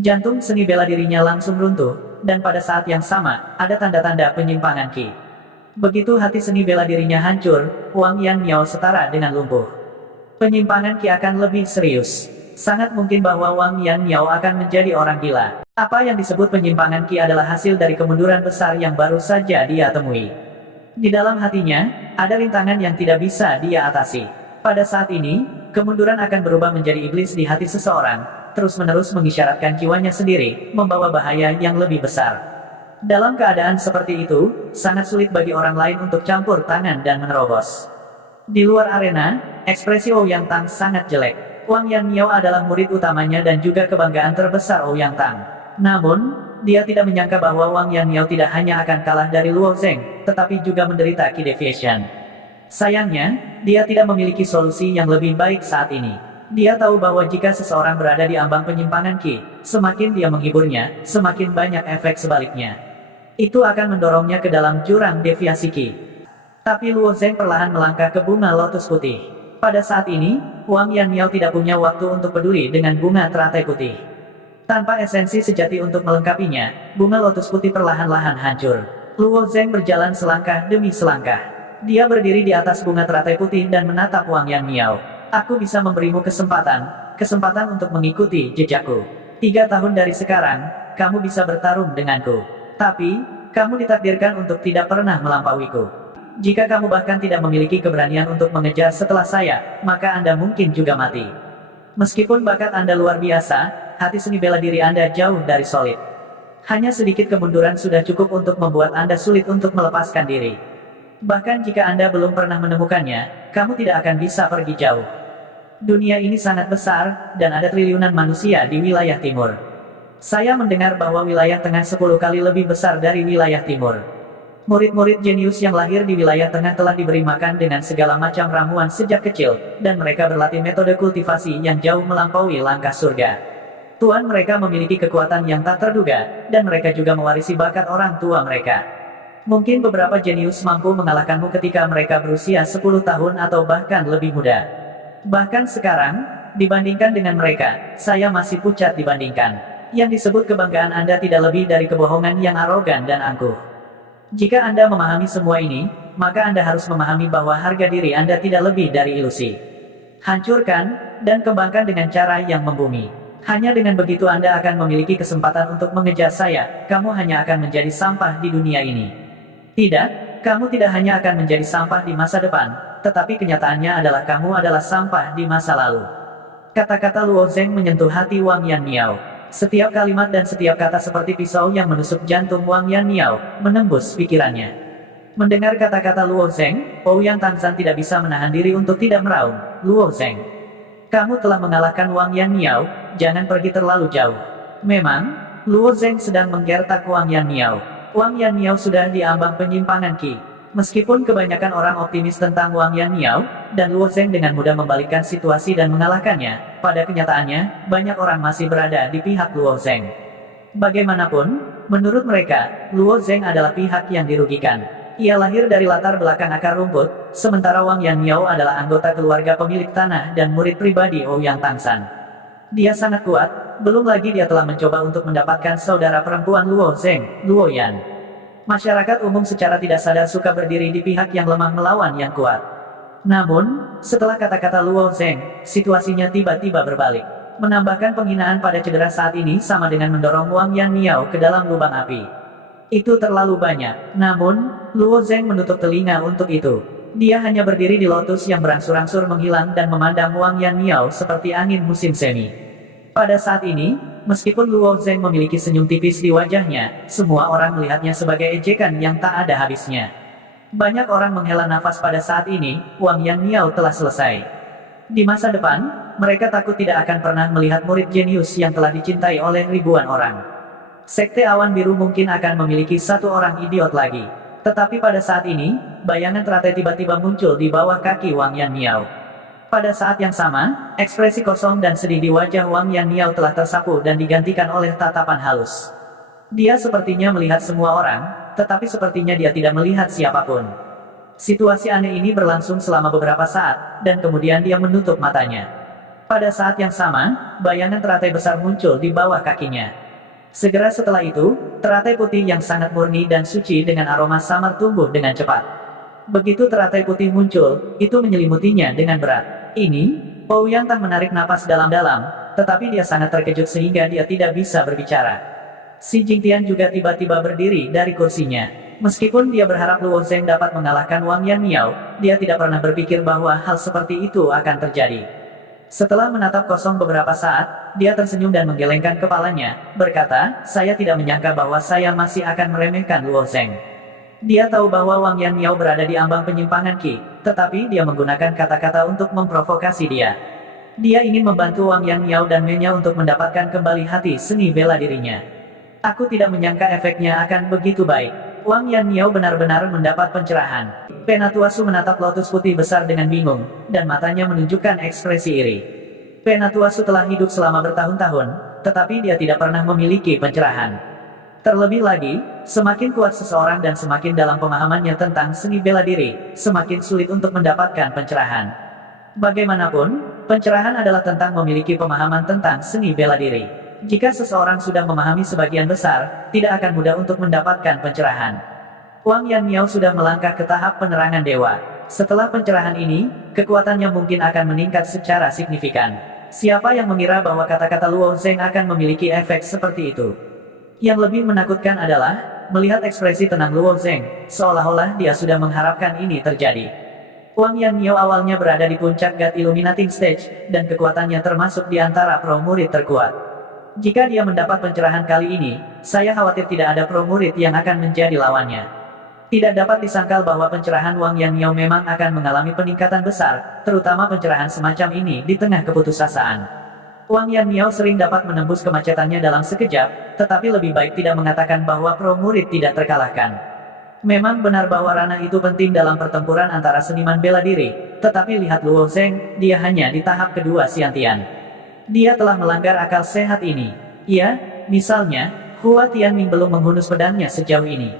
Jantung seni bela dirinya langsung runtuh, dan pada saat yang sama, ada tanda-tanda penyimpangan Qi. Begitu hati seni bela dirinya hancur, Wang Yanmiao setara dengan lumpuh. Penyimpangan Qi akan lebih serius. Sangat mungkin bahwa Wang Yanmiao akan menjadi orang gila. Apa yang disebut penyimpangan Qi adalah hasil dari kemunduran besar yang baru saja dia temui. Di dalam hatinya, ada rintangan yang tidak bisa dia atasi. Pada saat ini, kemunduran akan berubah menjadi iblis di hati seseorang, terus-menerus mengisyaratkan jiwanya sendiri, membawa bahaya yang lebih besar. Dalam keadaan seperti itu, sangat sulit bagi orang lain untuk campur tangan dan menerobos. Di luar arena, ekspresi Ouyang Tang sangat jelek. Wang Yanmiao adalah murid utamanya dan juga kebanggaan terbesar Ouyang Tang. Namun, dia tidak menyangka bahwa Wang Yanmiao tidak hanya akan kalah dari Luo Zheng, tetapi juga menderita Qi Deviation. Sayangnya, dia tidak memiliki solusi yang lebih baik saat ini. Dia tahu bahwa jika seseorang berada di ambang penyimpangan Qi, semakin dia menghiburnya, semakin banyak efek sebaliknya. Itu akan mendorongnya ke dalam jurang deviasi Qi. Tapi Luo Zheng perlahan melangkah ke bunga lotus putih. Pada saat ini, Wang Yanmiao tidak punya waktu untuk peduli dengan bunga teratai putih. Tanpa esensi sejati untuk melengkapinya, bunga lotus putih perlahan-lahan hancur. Luo Zheng berjalan selangkah demi selangkah. Dia berdiri di atas bunga teratai putih dan menatap Wang Yanmiao. Aku bisa memberimu kesempatan untuk mengikuti jejakku. 3 tahun dari sekarang, kamu bisa bertarung denganku. Tapi, kamu ditakdirkan untuk tidak pernah melampauiku. Jika kamu bahkan tidak memiliki keberanian untuk mengejar setelah saya, maka Anda mungkin juga mati. Meskipun bakat Anda luar biasa, hati seni bela diri Anda jauh dari solid. Hanya sedikit kemunduran sudah cukup untuk membuat Anda sulit untuk melepaskan diri. Bahkan jika Anda belum pernah menemukannya, kamu tidak akan bisa pergi jauh. Dunia ini sangat besar, dan ada triliunan manusia di wilayah timur. Saya mendengar bahwa wilayah tengah 10 kali lebih besar dari wilayah timur. Murid-murid jenius yang lahir di wilayah tengah telah diberi makan dengan segala macam ramuan sejak kecil, dan mereka berlatih metode kultivasi yang jauh melampaui langkah surga. Tuan mereka memiliki kekuatan yang tak terduga, dan mereka juga mewarisi bakat orang tua mereka. Mungkin beberapa jenius mampu mengalahkanmu ketika mereka berusia 10 tahun atau bahkan lebih muda. Bahkan sekarang, dibandingkan dengan mereka, saya masih pucat dibandingkan. Yang disebut kebanggaan Anda tidak lebih dari kebohongan yang arogan dan angkuh. Jika Anda memahami semua ini, maka Anda harus memahami bahwa harga diri Anda tidak lebih dari ilusi. Hancurkan, dan kembangkan dengan cara yang membumi. Hanya dengan begitu Anda akan memiliki kesempatan untuk mengejar saya, kamu hanya akan menjadi sampah di dunia ini. Tidak, kamu tidak hanya akan menjadi sampah di masa depan, tetapi kenyataannya adalah kamu adalah sampah di masa lalu. Kata-kata Luo Zheng menyentuh hati Wang Yanmiao. Setiap kalimat dan setiap kata seperti pisau yang menusuk jantung Wang Yanmiao, menembus pikirannya. Mendengar kata-kata Luo Zheng, Ouyang Tangzan tidak bisa menahan diri untuk tidak meraung. Luo Zheng, kamu telah mengalahkan Wang Yanmiao, jangan pergi terlalu jauh. Memang, Luo Zheng sedang menggertak Wang Yanmiao. Wang Yanmiao sudah di ambang penyimpangan Qi. Meskipun kebanyakan orang optimis tentang Wang Yanmiao, dan Luo Zheng dengan mudah membalikkan situasi dan mengalahkannya, pada kenyataannya, banyak orang masih berada di pihak Luo Zheng. Bagaimanapun, menurut mereka, Luo Zheng adalah pihak yang dirugikan. Ia lahir dari latar belakang akar rumput, sementara Wang Yanmiao adalah anggota keluarga pemilik tanah dan murid pribadi Ouyang Tangsan. Dia sangat kuat, belum lagi dia telah mencoba untuk mendapatkan saudara perempuan Luo Zheng, Luo Yan. Masyarakat umum secara tidak sadar suka berdiri di pihak yang lemah melawan yang kuat. Namun, setelah kata-kata Luo Zheng, situasinya tiba-tiba berbalik. Menambahkan penghinaan pada cedera saat ini sama dengan mendorong Wang Yanmiao ke dalam lubang api. Itu terlalu banyak. Namun, Luo Zheng menutup telinga untuk itu. Dia hanya berdiri di lotus yang berangsur-angsur menghilang dan memandang Wang Yanmiao seperti angin musim semi. Pada saat ini, meskipun Luo Zheng memiliki senyum tipis di wajahnya, semua orang melihatnya sebagai ejekan yang tak ada habisnya. Banyak orang menghela nafas pada saat ini, Wang Yanmiao telah selesai. Di masa depan, mereka takut tidak akan pernah melihat murid jenius yang telah dicintai oleh ribuan orang. Sekte Awan Biru mungkin akan memiliki satu orang idiot lagi. Tetapi pada saat ini, bayangan teratai tiba-tiba muncul di bawah kaki Wang Yanmiao. Pada saat yang sama, ekspresi kosong dan sedih di wajah Wang Yanmiao telah tersapu dan digantikan oleh tatapan halus. Dia sepertinya melihat semua orang, tetapi sepertinya dia tidak melihat siapapun. Situasi aneh ini berlangsung selama beberapa saat, dan kemudian dia menutup matanya. Pada saat yang sama, bayangan teratai besar muncul di bawah kakinya. Segera setelah itu, teratai putih yang sangat murni dan suci dengan aroma samar tumbuh dengan cepat. Begitu teratai putih muncul, itu menyelimutinya dengan berat. Ini, Ouyang Tang menarik napas dalam-dalam, tetapi dia sangat terkejut sehingga dia tidak bisa berbicara. Si Jingtian juga tiba-tiba berdiri dari kursinya. Meskipun dia berharap Luo Zheng dapat mengalahkan Wang Yanmiao, dia tidak pernah berpikir bahwa hal seperti itu akan terjadi. Setelah menatap kosong beberapa saat, dia tersenyum dan menggelengkan kepalanya, berkata, saya tidak menyangka bahwa saya masih akan meremehkan Luo Zheng. Dia tahu bahwa Wang Yanmiao berada di ambang penyimpangan Qi, tetapi dia menggunakan kata-kata untuk memprovokasi dia. Dia ingin membantu Wang Yanmiao dan Menya untuk mendapatkan kembali hati seni bela dirinya. Aku tidak menyangka efeknya akan begitu baik. Wang Yanmiao benar-benar mendapat pencerahan. Penatuasu menatap lotus putih besar dengan bingung, dan matanya menunjukkan ekspresi iri. Penatuasu telah hidup selama bertahun-tahun, tetapi dia tidak pernah memiliki pencerahan. Terlebih lagi, semakin kuat seseorang dan semakin dalam pemahamannya tentang seni bela diri, semakin sulit untuk mendapatkan pencerahan. Bagaimanapun, pencerahan adalah tentang memiliki pemahaman tentang seni bela diri. Jika seseorang sudah memahami sebagian besar, tidak akan mudah untuk mendapatkan pencerahan. Wang Yanmiao sudah melangkah ke tahap penerangan dewa. Setelah pencerahan ini, kekuatannya mungkin akan meningkat secara signifikan. Siapa yang mengira bahwa kata-kata Luo Zheng akan memiliki efek seperti itu? Yang lebih menakutkan adalah, melihat ekspresi tenang Luo Zheng, seolah-olah dia sudah mengharapkan ini terjadi. Wang Yanmiao awalnya berada di puncak God Illuminating Stage, dan kekuatannya termasuk di antara pro murid terkuat. Jika dia mendapat pencerahan kali ini, saya khawatir tidak ada pro murid yang akan menjadi lawannya. Tidak dapat disangkal bahwa pencerahan Wang Yanmiao memang akan mengalami peningkatan besar, terutama pencerahan semacam ini di tengah keputusasaan. Wang Yanmiao sering dapat menembus kemacetannya dalam sekejap, tetapi lebih baik tidak mengatakan bahwa pro murid tidak terkalahkan. Memang benar bahwa ranah itu penting dalam pertempuran antara seniman bela diri, tetapi lihat Luo Zheng, dia hanya di tahap kedua Xiantian. Dia telah melanggar akal sehat ini. Ya, misalnya, Hua Tianming belum menghunus pedangnya sejauh ini.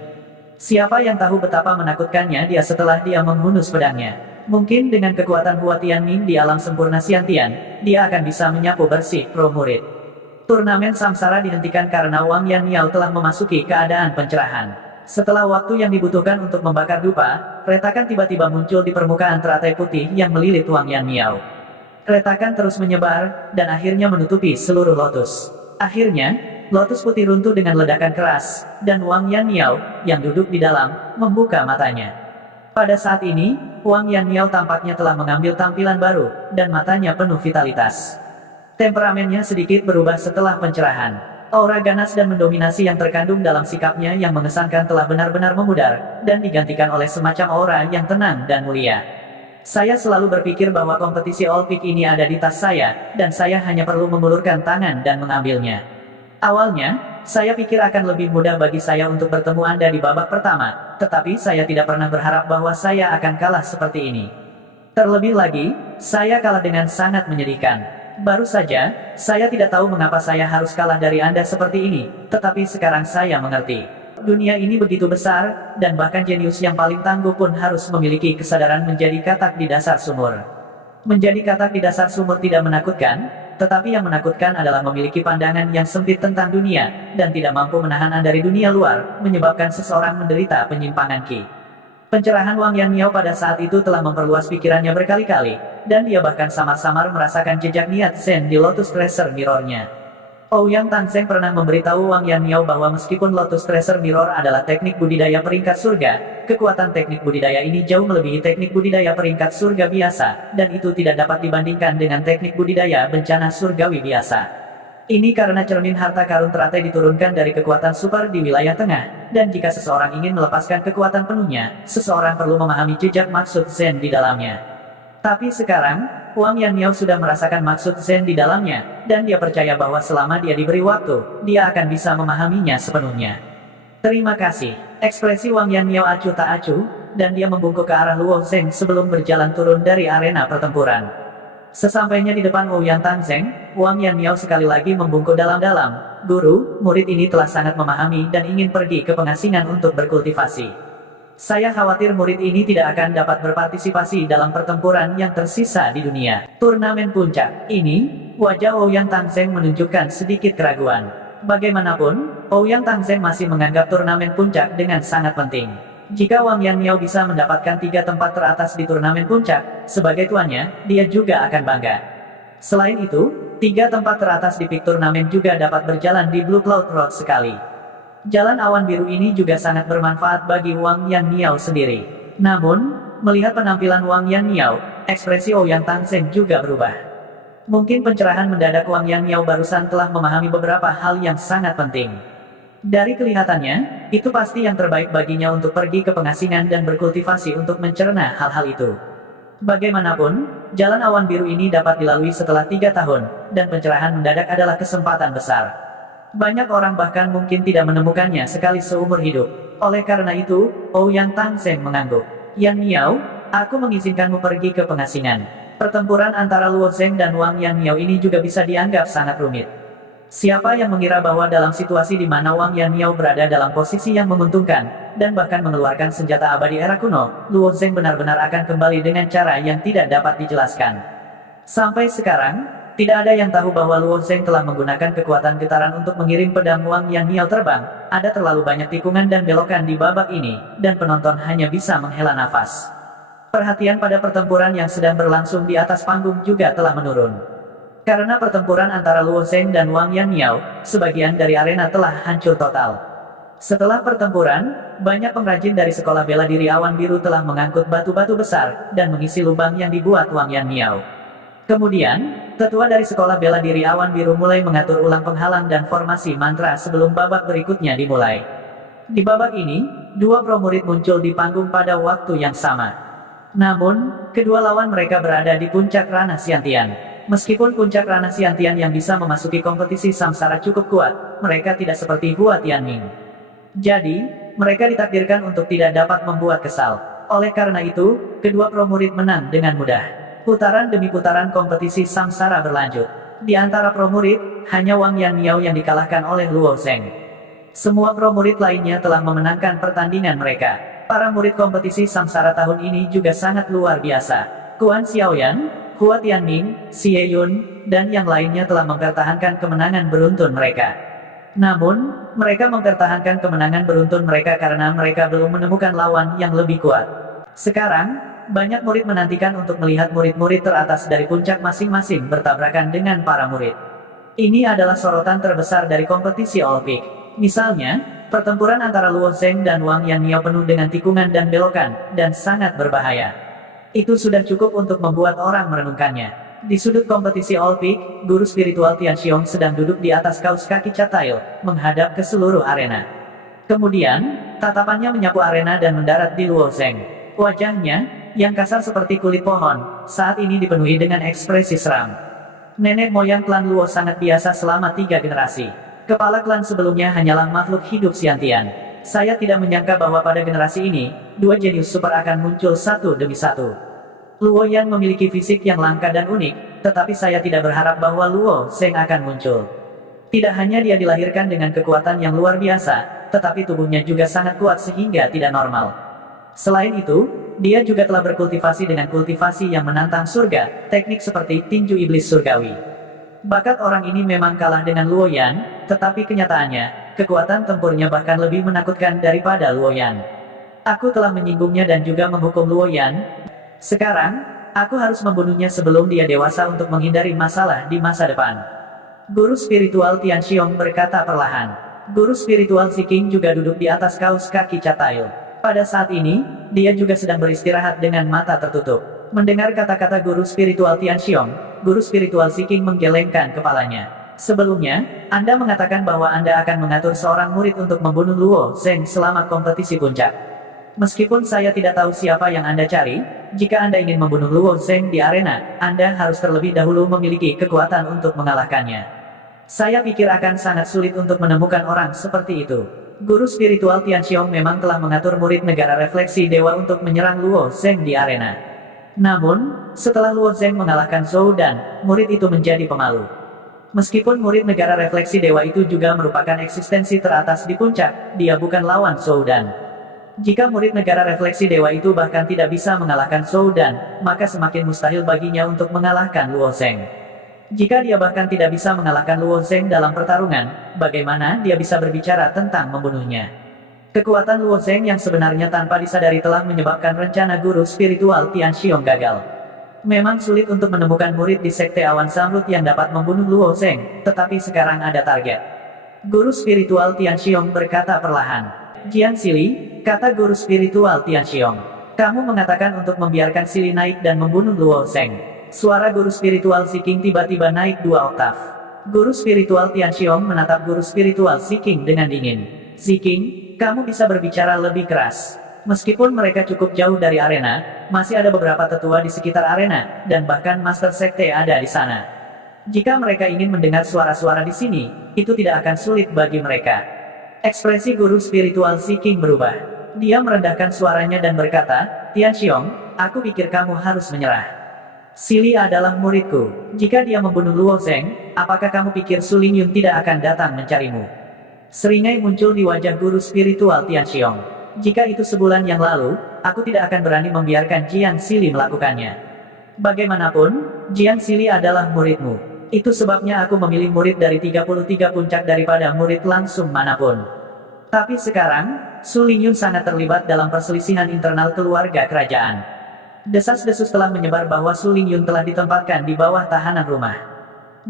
Siapa yang tahu betapa menakutkannya dia setelah dia menghunus pedangnya. Mungkin dengan kekuatan Hua Tianming di alam sempurna Xiantian, dia akan bisa menyapu bersih pro murid. Turnamen samsara dihentikan karena Wang Yanmiao telah memasuki keadaan pencerahan. Setelah waktu yang dibutuhkan untuk membakar dupa, retakan tiba-tiba muncul di permukaan teratai putih yang melilit Wang Yanmiao. Retakan terus menyebar, dan akhirnya menutupi seluruh lotus. Akhirnya, lotus putih runtuh dengan ledakan keras, dan Wang Yanmiao, yang duduk di dalam, membuka matanya. Pada saat ini, Wang Yanmiao tampaknya telah mengambil tampilan baru, dan matanya penuh vitalitas. Temperamennya sedikit berubah setelah pencerahan. Aura ganas dan mendominasi yang terkandung dalam sikapnya yang mengesankan telah benar-benar memudar, dan digantikan oleh semacam aura yang tenang dan mulia. Saya selalu berpikir bahwa kompetisi All Pick ini ada di tas saya, dan saya hanya perlu mengulurkan tangan dan mengambilnya. Awalnya, saya pikir akan lebih mudah bagi saya untuk bertemu Anda di babak pertama, tetapi saya tidak pernah berharap bahwa saya akan kalah seperti ini. Terlebih lagi, saya kalah dengan sangat menyedihkan. Baru saja, saya tidak tahu mengapa saya harus kalah dari Anda seperti ini, tetapi sekarang saya mengerti. Dunia ini begitu besar, dan bahkan jenius yang paling tangguh pun harus memiliki kesadaran menjadi katak di dasar sumur. Menjadi katak di dasar sumur tidak menakutkan, tetapi yang menakutkan adalah memiliki pandangan yang sempit tentang dunia, dan tidak mampu menahan dari dunia luar, menyebabkan seseorang menderita penyimpangan Qi. Pencerahan Wang Yanmiao pada saat itu telah memperluas pikirannya berkali-kali, dan dia bahkan samar-samar merasakan jejak niat Zen di Lotus Tracer Mirror-nya. Ouyang Tangzeng pernah memberitahu Wang Yanmiao bahwa meskipun Lotus Tracer Mirror adalah teknik budidaya peringkat surga, kekuatan teknik budidaya ini jauh melebihi teknik budidaya peringkat surga biasa, dan itu tidak dapat dibandingkan dengan teknik budidaya bencana surgawi biasa. Ini karena cermin harta karun teratai diturunkan dari kekuatan super di wilayah tengah, dan jika seseorang ingin melepaskan kekuatan penuhnya, seseorang perlu memahami jejak maksud Zen di dalamnya. Tapi sekarang, Wang Yanmiao sudah merasakan maksud Zen di dalamnya, dan dia percaya bahwa selama dia diberi waktu, dia akan bisa memahaminya sepenuhnya. Terima kasih. Ekspresi Wang Yanmiao acuh tak acuh, dan dia membungkuk ke arah Luo Zheng sebelum berjalan turun dari arena pertempuran. Sesampainya di depan Ouyang Tangzeng, Wang Yanmiao sekali lagi membungkuk dalam-dalam. Guru, murid ini telah sangat memahami dan ingin pergi ke pengasingan untuk berkultivasi. Saya khawatir murid ini tidak akan dapat berpartisipasi dalam pertempuran yang tersisa di dunia. Turnamen puncak ini, wajah Ouyang Tangzheng menunjukkan sedikit keraguan. Bagaimanapun, Ouyang Tangzheng masih menganggap turnamen puncak dengan sangat penting. Jika Wang Yanniao bisa mendapatkan 3 tempat teratas di turnamen puncak, sebagai tuannya, dia juga akan bangga. Selain itu, 3 tempat teratas di peak turnamen juga dapat berjalan di Blue Cloud Road sekali. Jalan awan biru ini juga sangat bermanfaat bagi Wang Yanniao sendiri. Namun, melihat penampilan Wang Yanniao, ekspresi Ouyang Tangzheng juga berubah. Mungkin pencerahan mendadak Wang Yanniao barusan telah memahami beberapa hal yang sangat penting. Dari kelihatannya, itu pasti yang terbaik baginya untuk pergi ke pengasingan dan berkultivasi untuk mencerna hal-hal itu. Bagaimanapun, jalan awan biru ini dapat dilalui setelah 3 tahun, dan pencerahan mendadak adalah kesempatan besar. Banyak orang bahkan mungkin tidak menemukannya sekali seumur hidup. Oleh karena itu, Ouyang Tangzheng mengangguk. Yanniao, aku mengizinkanmu pergi ke pengasingan. Pertempuran antara Luo Zheng dan Wang Yanniao ini juga bisa dianggap sangat rumit. Siapa yang mengira bahwa dalam situasi di mana Wang Yanniao berada dalam posisi yang menguntungkan, dan bahkan mengeluarkan senjata abadi era kuno, Luo Zheng benar-benar akan kembali dengan cara yang tidak dapat dijelaskan. Sampai sekarang, tidak ada yang tahu bahwa Luo Zheng telah menggunakan kekuatan getaran untuk mengirim pedang Wang Yanniao terbang. Ada terlalu banyak tikungan dan belokan di babak ini, dan penonton hanya bisa menghela nafas. Perhatian pada pertempuran yang sedang berlangsung di atas panggung juga telah menurun. Karena pertempuran antara Luo Zheng dan Wang Yanniao, sebagian dari arena telah hancur total. Setelah pertempuran, banyak pengrajin dari sekolah bela diri awan biru telah mengangkut batu-batu besar, dan mengisi lubang yang dibuat Wang Yanniao. Kemudian, tetua dari sekolah bela diri awan biru mulai mengatur ulang penghalang dan formasi mantra sebelum babak berikutnya dimulai. Di babak ini, 2 pro murid muncul di panggung pada waktu yang sama. Namun, kedua lawan mereka berada di puncak ranah Xiantian. Meskipun puncak ranah Xiantian yang bisa memasuki kompetisi samsara cukup kuat, mereka tidak seperti Hua Tianming. Jadi, mereka ditakdirkan untuk tidak dapat membuat kesal. Oleh karena itu, kedua pro murid menang dengan mudah. Putaran demi putaran kompetisi samsara berlanjut. Di antara pro murid, hanya Wang Yanniao yang dikalahkan oleh Luo Zheng. Semua pro murid lainnya telah memenangkan pertandingan mereka. Para murid kompetisi samsara tahun ini juga sangat luar biasa. Guan Xiaoyan, Hua Tianming, Xie Yun, dan yang lainnya telah mempertahankan kemenangan beruntun mereka. Namun, mereka mempertahankan kemenangan beruntun mereka karena mereka belum menemukan lawan yang lebih kuat. Sekarang, banyak murid menantikan untuk melihat murid-murid teratas dari puncak masing-masing bertabrakan dengan para murid. Ini adalah sorotan terbesar dari kompetisi All Peak. Misalnya, pertempuran antara Luo Zheng dan Wang Yanniao penuh dengan tikungan dan belokan, dan sangat berbahaya. Itu sudah cukup untuk membuat orang merenungkannya. Di sudut kompetisi All Peak, guru spiritual Tian Xiong sedang duduk di atas kaus kaki Catail, menghadap ke seluruh arena. Kemudian, tatapannya menyapu arena dan mendarat di Luo Zheng. Wajahnya, yang kasar seperti kulit pohon, saat ini dipenuhi dengan ekspresi seram. Nenek moyang klan Luo sangat biasa selama 3 generasi. Kepala klan sebelumnya hanyalah makhluk hidup Xiantian. Saya tidak menyangka bahwa pada generasi ini, 2 jenius super akan muncul satu demi satu. Luo Yan memiliki fisik yang langka dan unik, tetapi saya tidak berharap bahwa Luo Zheng akan muncul. Tidak hanya dia dilahirkan dengan kekuatan yang luar biasa, tetapi tubuhnya juga sangat kuat sehingga tidak normal. Selain itu, dia juga telah berkultivasi dengan kultivasi yang menantang surga, teknik seperti tinju iblis surgawi. Bakat orang ini memang kalah dengan Luo Yan, tetapi kenyataannya, kekuatan tempurnya bahkan lebih menakutkan daripada Luo Yan. Aku telah menyinggungnya dan juga menghukum Luo Yan. Sekarang, aku harus membunuhnya sebelum dia dewasa untuk menghindari masalah di masa depan. Guru spiritual Tian Xiong berkata perlahan. Guru spiritual Ziking juga duduk di atas kaus kaki Catail. Pada saat ini, dia juga sedang beristirahat dengan mata tertutup. Mendengar kata-kata guru spiritual Tian Xiong, guru spiritual Ziking menggelengkan kepalanya. Sebelumnya, Anda mengatakan bahwa Anda akan mengatur seorang murid untuk membunuh Luo Zheng selama kompetisi puncak. Meskipun saya tidak tahu siapa yang Anda cari, jika Anda ingin membunuh Luo Zheng di arena, Anda harus terlebih dahulu memiliki kekuatan untuk mengalahkannya. Saya pikir akan sangat sulit untuk menemukan orang seperti itu. Guru spiritual Tian Xiong memang telah mengatur murid negara refleksi dewa untuk menyerang Luo Zheng di arena. Namun, setelah Luo Zheng mengalahkan Zhou Dan, murid itu menjadi pemalu. Meskipun murid negara refleksi dewa itu juga merupakan eksistensi teratas di puncak, dia bukan lawan Zhou Dan. Jika murid negara refleksi dewa itu bahkan tidak bisa mengalahkan Zhou Dan, maka semakin mustahil baginya untuk mengalahkan Luo Zheng. Jika dia bahkan tidak bisa mengalahkan Luo Zheng dalam pertarungan, bagaimana dia bisa berbicara tentang membunuhnya? Kekuatan Luo Zheng yang sebenarnya tanpa disadari telah menyebabkan rencana guru spiritual Tian Xiong gagal. Memang sulit untuk menemukan murid di Sekte Awan Zamrud yang dapat membunuh Luo Zheng, tetapi sekarang ada target. Guru spiritual Tian Xiong berkata perlahan. Jiang Sili, kata guru spiritual Tian Xiong. Kamu mengatakan untuk membiarkan Sili naik dan membunuh Luo Zheng. Suara guru spiritual Ziking tiba-tiba naik 2 oktav. Guru spiritual Tian Xiong menatap guru spiritual Ziking dengan dingin. Ziking, kamu bisa berbicara lebih keras. Meskipun mereka cukup jauh dari arena, masih ada beberapa tetua di sekitar arena, dan bahkan Master Sekte ada di sana. Jika mereka ingin mendengar suara-suara di sini, itu tidak akan sulit bagi mereka. Ekspresi guru spiritual Ziking berubah. Dia merendahkan suaranya dan berkata, Tian Xiong, aku pikir kamu harus menyerah. Sili adalah muridku. Jika dia membunuh Luo Zheng, apakah kamu pikir Su Lingyun tidak akan datang mencarimu? Seringai muncul di wajah guru spiritual Tian Xiong. Jika itu sebulan yang lalu, aku tidak akan berani membiarkan Jiang Sili melakukannya. Bagaimanapun, Jiang Sili adalah muridmu. Itu sebabnya aku memilih murid dari 33 puncak daripada murid langsung manapun. Tapi sekarang, Su Lingyun sangat terlibat dalam perselisihan internal keluarga kerajaan. Desas-desus telah menyebar bahwa Su Lingyun telah ditempatkan di bawah tahanan rumah.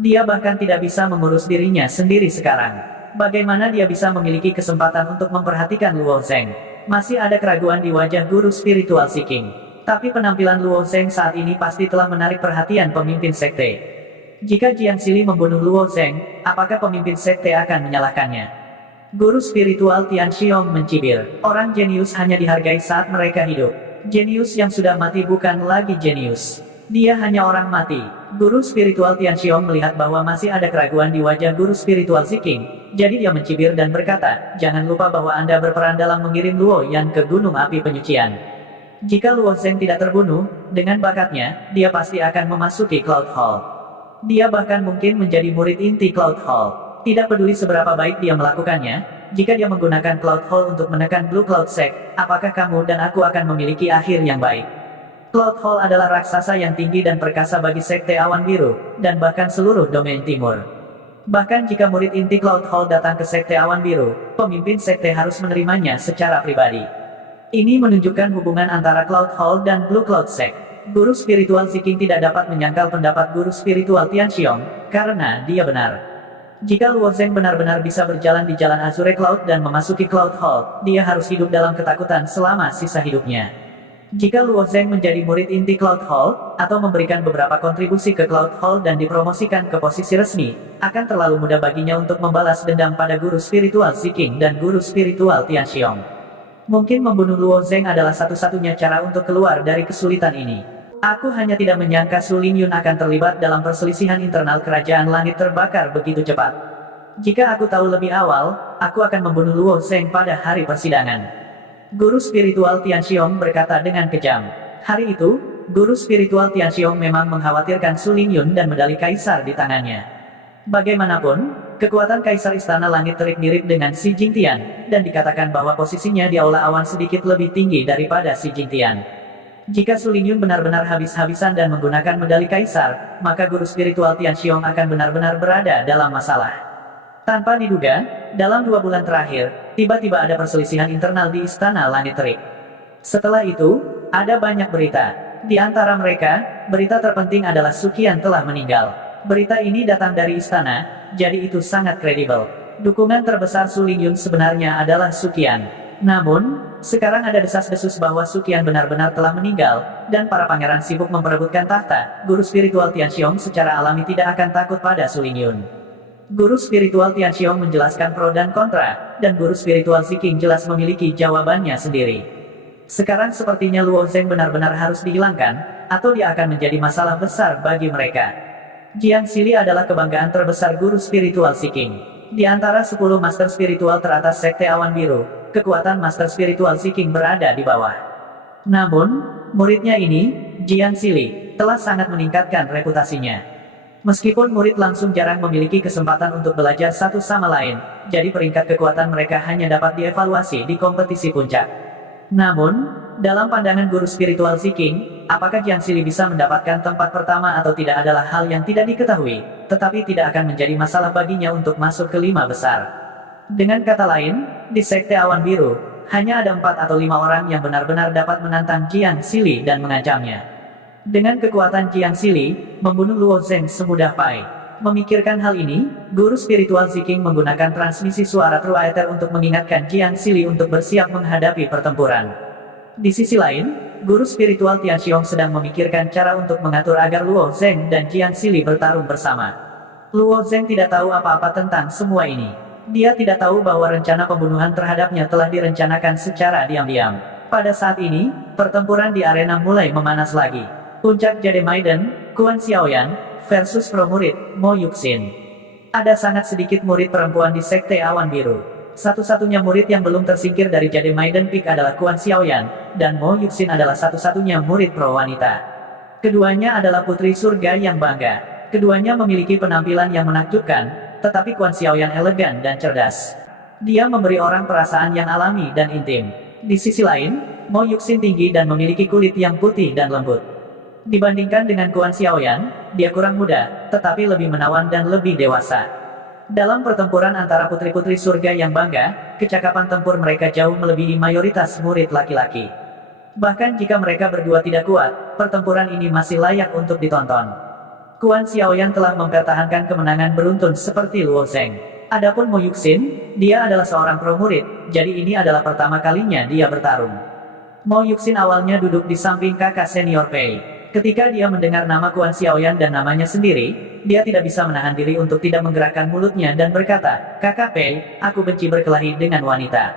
Dia bahkan tidak bisa mengurus dirinya sendiri sekarang. Bagaimana dia bisa memiliki kesempatan untuk memperhatikan Luo Zheng? Masih ada keraguan di wajah guru spiritual Ziking. Tapi penampilan Luo Zheng saat ini pasti telah menarik perhatian pemimpin sekte. Jika Jiang Sili membunuh Luo Zheng, apakah pemimpin sekte akan menyalahkannya? Guru spiritual Tian Xiong mencibir. Orang jenius hanya dihargai saat mereka hidup. Jenius yang sudah mati bukan lagi jenius. Dia hanya orang mati. Guru spiritual Tian Xiong melihat bahwa masih ada keraguan di wajah guru spiritual Ziking. Jadi dia mencibir dan berkata, jangan lupa bahwa Anda berperan dalam mengirim Luo Yan ke gunung api penyucian. Jika Luo Zheng tidak terbunuh, dengan bakatnya, dia pasti akan memasuki Cloud Hall. Dia bahkan mungkin menjadi murid inti Cloud Hall. Tidak peduli seberapa baik dia melakukannya, jika dia menggunakan Cloud Hall untuk menekan Blue Cloud Sect, apakah kamu dan aku akan memiliki akhir yang baik? Cloud Hall adalah raksasa yang tinggi dan perkasa bagi Sekte Awan Biru, dan bahkan seluruh domain timur. Bahkan jika murid inti Cloud Hall datang ke Sekte Awan Biru, pemimpin sekte harus menerimanya secara pribadi. Ini menunjukkan hubungan antara Cloud Hall dan Blue Cloud Sect. Guru spiritual Ziking tidak dapat menyangkal pendapat guru spiritual Tian Xiong, karena dia benar. Jika Luo Zheng benar-benar bisa berjalan di jalan Azure Cloud dan memasuki Cloud Hall, dia harus hidup dalam ketakutan selama sisa hidupnya. Jika Luo Zheng menjadi murid inti Cloud Hall, atau memberikan beberapa kontribusi ke Cloud Hall dan dipromosikan ke posisi resmi, akan terlalu mudah baginya untuk membalas dendam pada guru spiritual Ziking dan guru spiritual Tian Xiong. Mungkin membunuh Luo Zheng adalah satu-satunya cara untuk keluar dari kesulitan ini. Aku hanya tidak menyangka Su Lingyun akan terlibat dalam perselisihan internal kerajaan langit terbakar begitu cepat. Jika aku tahu lebih awal, aku akan membunuh Luo Zheng pada hari persidangan. Guru spiritual Tian Xiong berkata dengan kejam. Hari itu, guru spiritual Tian Xiong memang mengkhawatirkan Su Lingyun dan medali kaisar di tangannya. Bagaimanapun, kekuatan kaisar istana langit terik mirip dengan Xi Jingtian, dan dikatakan bahwa posisinya di aula awan sedikit lebih tinggi daripada Xi Jingtian. Jika Su Lingyun benar-benar habis-habisan dan menggunakan medali kaisar, maka guru spiritual Tian Xiong akan benar-benar berada dalam masalah. Tanpa diduga, dalam 2 bulan terakhir, tiba-tiba ada perselisihan internal di Istana Langit Terik. Setelah itu, ada banyak berita. Di antara mereka, berita terpenting adalah Su Qian telah meninggal. Berita ini datang dari istana, jadi itu sangat kredibel. Dukungan terbesar Su Lingyun sebenarnya adalah Su Qian. Namun, sekarang ada desas-desus bahwa Su Qian benar-benar telah meninggal, dan para pangeran sibuk memperebutkan tahta. Guru spiritual Tian Xiong secara alami tidak akan takut pada Su Lingyun. Guru spiritual Tian Xiong menjelaskan pro dan kontra, dan guru spiritual Ziking jelas memiliki jawabannya sendiri. Sekarang sepertinya Luo Zheng benar-benar harus dihilangkan, atau dia akan menjadi masalah besar bagi mereka. Jiang Sili adalah kebanggaan terbesar guru spiritual Ziking. Di antara 10 master spiritual teratas Sekte Awan Biru, kekuatan master spiritual Ziking berada di bawah. Namun, muridnya ini, Jiang Sili, telah sangat meningkatkan reputasinya. Meskipun murid langsung jarang memiliki kesempatan untuk belajar satu sama lain, jadi peringkat kekuatan mereka hanya dapat dievaluasi di kompetisi puncak. Namun, dalam pandangan guru spiritual Ziking, apakah Jiang Sili bisa mendapatkan tempat pertama atau tidak adalah hal yang tidak diketahui, tetapi tidak akan menjadi masalah baginya untuk masuk ke 5 besar. Dengan kata lain, di Sekte Awan Biru, hanya ada 4 atau 5 orang yang benar-benar dapat menantang Jiang Sili dan mengancamnya. Dengan kekuatan Jiang Sili, membunuh Luo Zeng semudah Pai. Memikirkan hal ini, guru spiritual Ziking menggunakan transmisi suara True Aether untuk mengingatkan Jiang Sili untuk bersiap menghadapi pertempuran. Di sisi lain, guru spiritual Tian Xiong sedang memikirkan cara untuk mengatur agar Luo Zeng dan Jiang Sili bertarung bersama. Luo Zeng tidak tahu apa-apa tentang semua ini. Dia tidak tahu bahwa rencana pembunuhan terhadapnya telah direncanakan secara diam-diam. Pada saat ini, pertempuran di arena mulai memanas lagi. Puncak Jade Maiden, Kuan Xiaoyan, versus pro murid, Mo Yuxin. Ada sangat sedikit murid perempuan di Sekte Awan Biru. Satu-satunya murid yang belum tersingkir dari Jade Maiden Peak adalah Kuan Xiaoyan, dan Mo Yuxin adalah satu-satunya murid pro wanita. Keduanya adalah putri surga yang bangga. Keduanya memiliki penampilan yang menakjubkan, tetapi Kuan Xiaoyan elegan dan cerdas. Dia memberi orang perasaan yang alami dan intim. Di sisi lain, Mo Yuxin tinggi dan memiliki kulit yang putih dan lembut. Dibandingkan dengan Kuan Xiaoyan, dia kurang muda, tetapi lebih menawan dan lebih dewasa. Dalam pertempuran antara putri-putri surga yang bangga, kecakapan tempur mereka jauh melebihi mayoritas murid laki-laki. Bahkan jika mereka berdua tidak kuat, pertempuran ini masih layak untuk ditonton. Kuan Xiaoyan telah mempertahankan kemenangan beruntun seperti Luo Zeng. Adapun Mo Yuxin, dia adalah seorang pro murid, jadi ini adalah pertama kalinya dia bertarung. Mo Yuxin awalnya duduk di samping kakak senior Pei. Ketika dia mendengar nama Kuan Xiaoyan dan namanya sendiri, dia tidak bisa menahan diri untuk tidak menggerakkan mulutnya dan berkata, "Kakak Pei, aku benci berkelahi dengan wanita."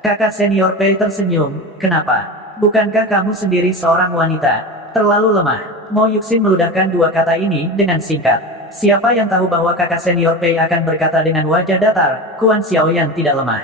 Kakak senior Pei tersenyum, "Kenapa? Bukankah kamu sendiri seorang wanita? Terlalu lemah." Mo Yuxin meludahkan dua kata ini dengan singkat. Siapa yang tahu bahwa kakak senior Pei akan berkata dengan wajah datar, Kuan Xiaoyan tidak lemah.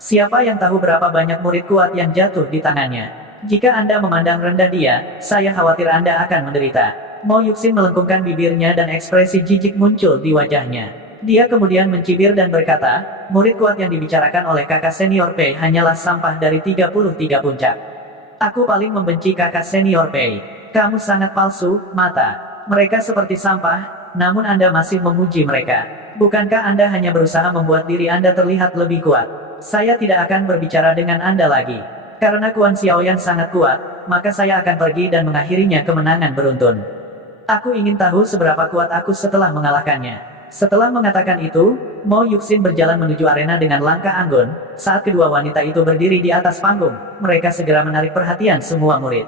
Siapa yang tahu berapa banyak murid kuat yang jatuh di tangannya? Jika Anda memandang rendah dia, saya khawatir Anda akan menderita. Mo Yuxin melengkungkan bibirnya dan ekspresi jijik muncul di wajahnya. Dia kemudian mencibir dan berkata, murid kuat yang dibicarakan oleh kakak senior Pei hanyalah sampah dari 33 puncak. Aku paling membenci kakak senior Pei. Kamu sangat palsu, mata. Mereka seperti sampah, namun Anda masih memuji mereka. Bukankah Anda hanya berusaha membuat diri Anda terlihat lebih kuat? Saya tidak akan berbicara dengan Anda lagi. Karena Kuan Xiaoyan sangat kuat, maka saya akan pergi dan mengakhirinya kemenangan beruntun. Aku ingin tahu seberapa kuat aku setelah mengalahkannya. Setelah mengatakan itu, Mo Yuxin berjalan menuju arena dengan langkah anggun. Saat kedua wanita itu berdiri di atas panggung, mereka segera menarik perhatian semua murid.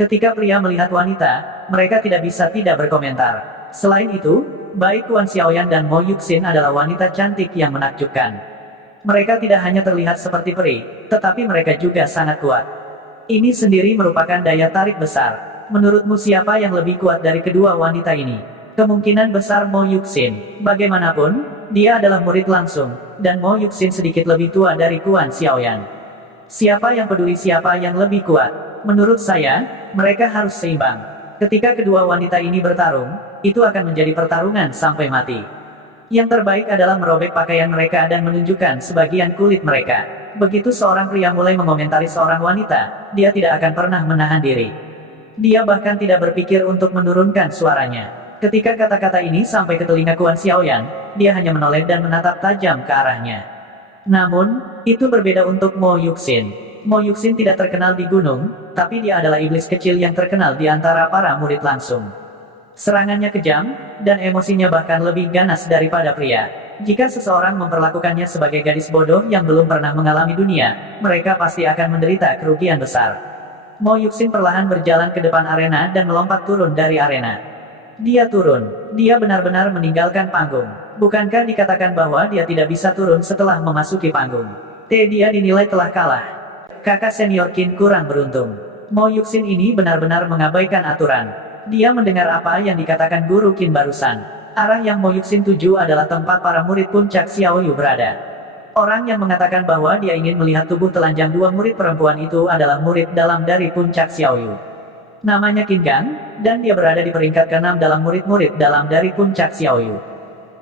Ketika pria melihat wanita, mereka tidak bisa tidak berkomentar. Selain itu, baik Kuan Xiaoyan dan Mo Yuxin adalah wanita cantik yang menakjubkan. Mereka tidak hanya terlihat seperti peri, tetapi mereka juga sangat kuat. Ini sendiri merupakan daya tarik besar. Menurutmu siapa yang lebih kuat dari kedua wanita ini? Kemungkinan besar Mo Yuxin. Bagaimanapun, dia adalah murid langsung, dan Mo Yuxin sedikit lebih tua dari Kuan Xiaoyan. Siapa yang peduli siapa yang lebih kuat? Menurut saya, mereka harus seimbang. Ketika kedua wanita ini bertarung, itu akan menjadi pertarungan sampai mati. Yang terbaik adalah merobek pakaian mereka dan menunjukkan sebagian kulit mereka. Begitu seorang pria mulai mengomentari seorang wanita, dia tidak akan pernah menahan diri. Dia bahkan tidak berpikir untuk menurunkan suaranya. Ketika kata-kata ini sampai ke telinga Kuan Xiaoyan, dia hanya menoleh dan menatap tajam ke arahnya. Namun, itu berbeda untuk Mo Yuxin. Mo Yuxin tidak terkenal di gunung, tapi dia adalah iblis kecil yang terkenal di antara para murid langsung. Serangannya kejam, dan emosinya bahkan lebih ganas daripada pria. Jika seseorang memperlakukannya sebagai gadis bodoh yang belum pernah mengalami dunia, mereka pasti akan menderita kerugian besar. Mo Yuxin perlahan berjalan ke depan arena dan melompat turun dari arena. Dia turun. Dia benar-benar meninggalkan panggung. Bukankah dikatakan bahwa dia tidak bisa turun setelah memasuki panggung? Dia dinilai telah kalah. Kakak senior Qin kurang beruntung. Mo Yuxin ini benar-benar mengabaikan aturan. Dia mendengar apa yang dikatakan guru Qin barusan. Arah yang Mo Yuxin tuju adalah tempat para murid puncak Xiaoyu berada. Orang yang mengatakan bahwa dia ingin melihat tubuh telanjang dua murid perempuan itu adalah murid dalam dari puncak Xiaoyu. Namanya Qin Gang, dan dia berada di peringkat ke-6 dalam murid-murid dalam dari puncak Xiaoyu.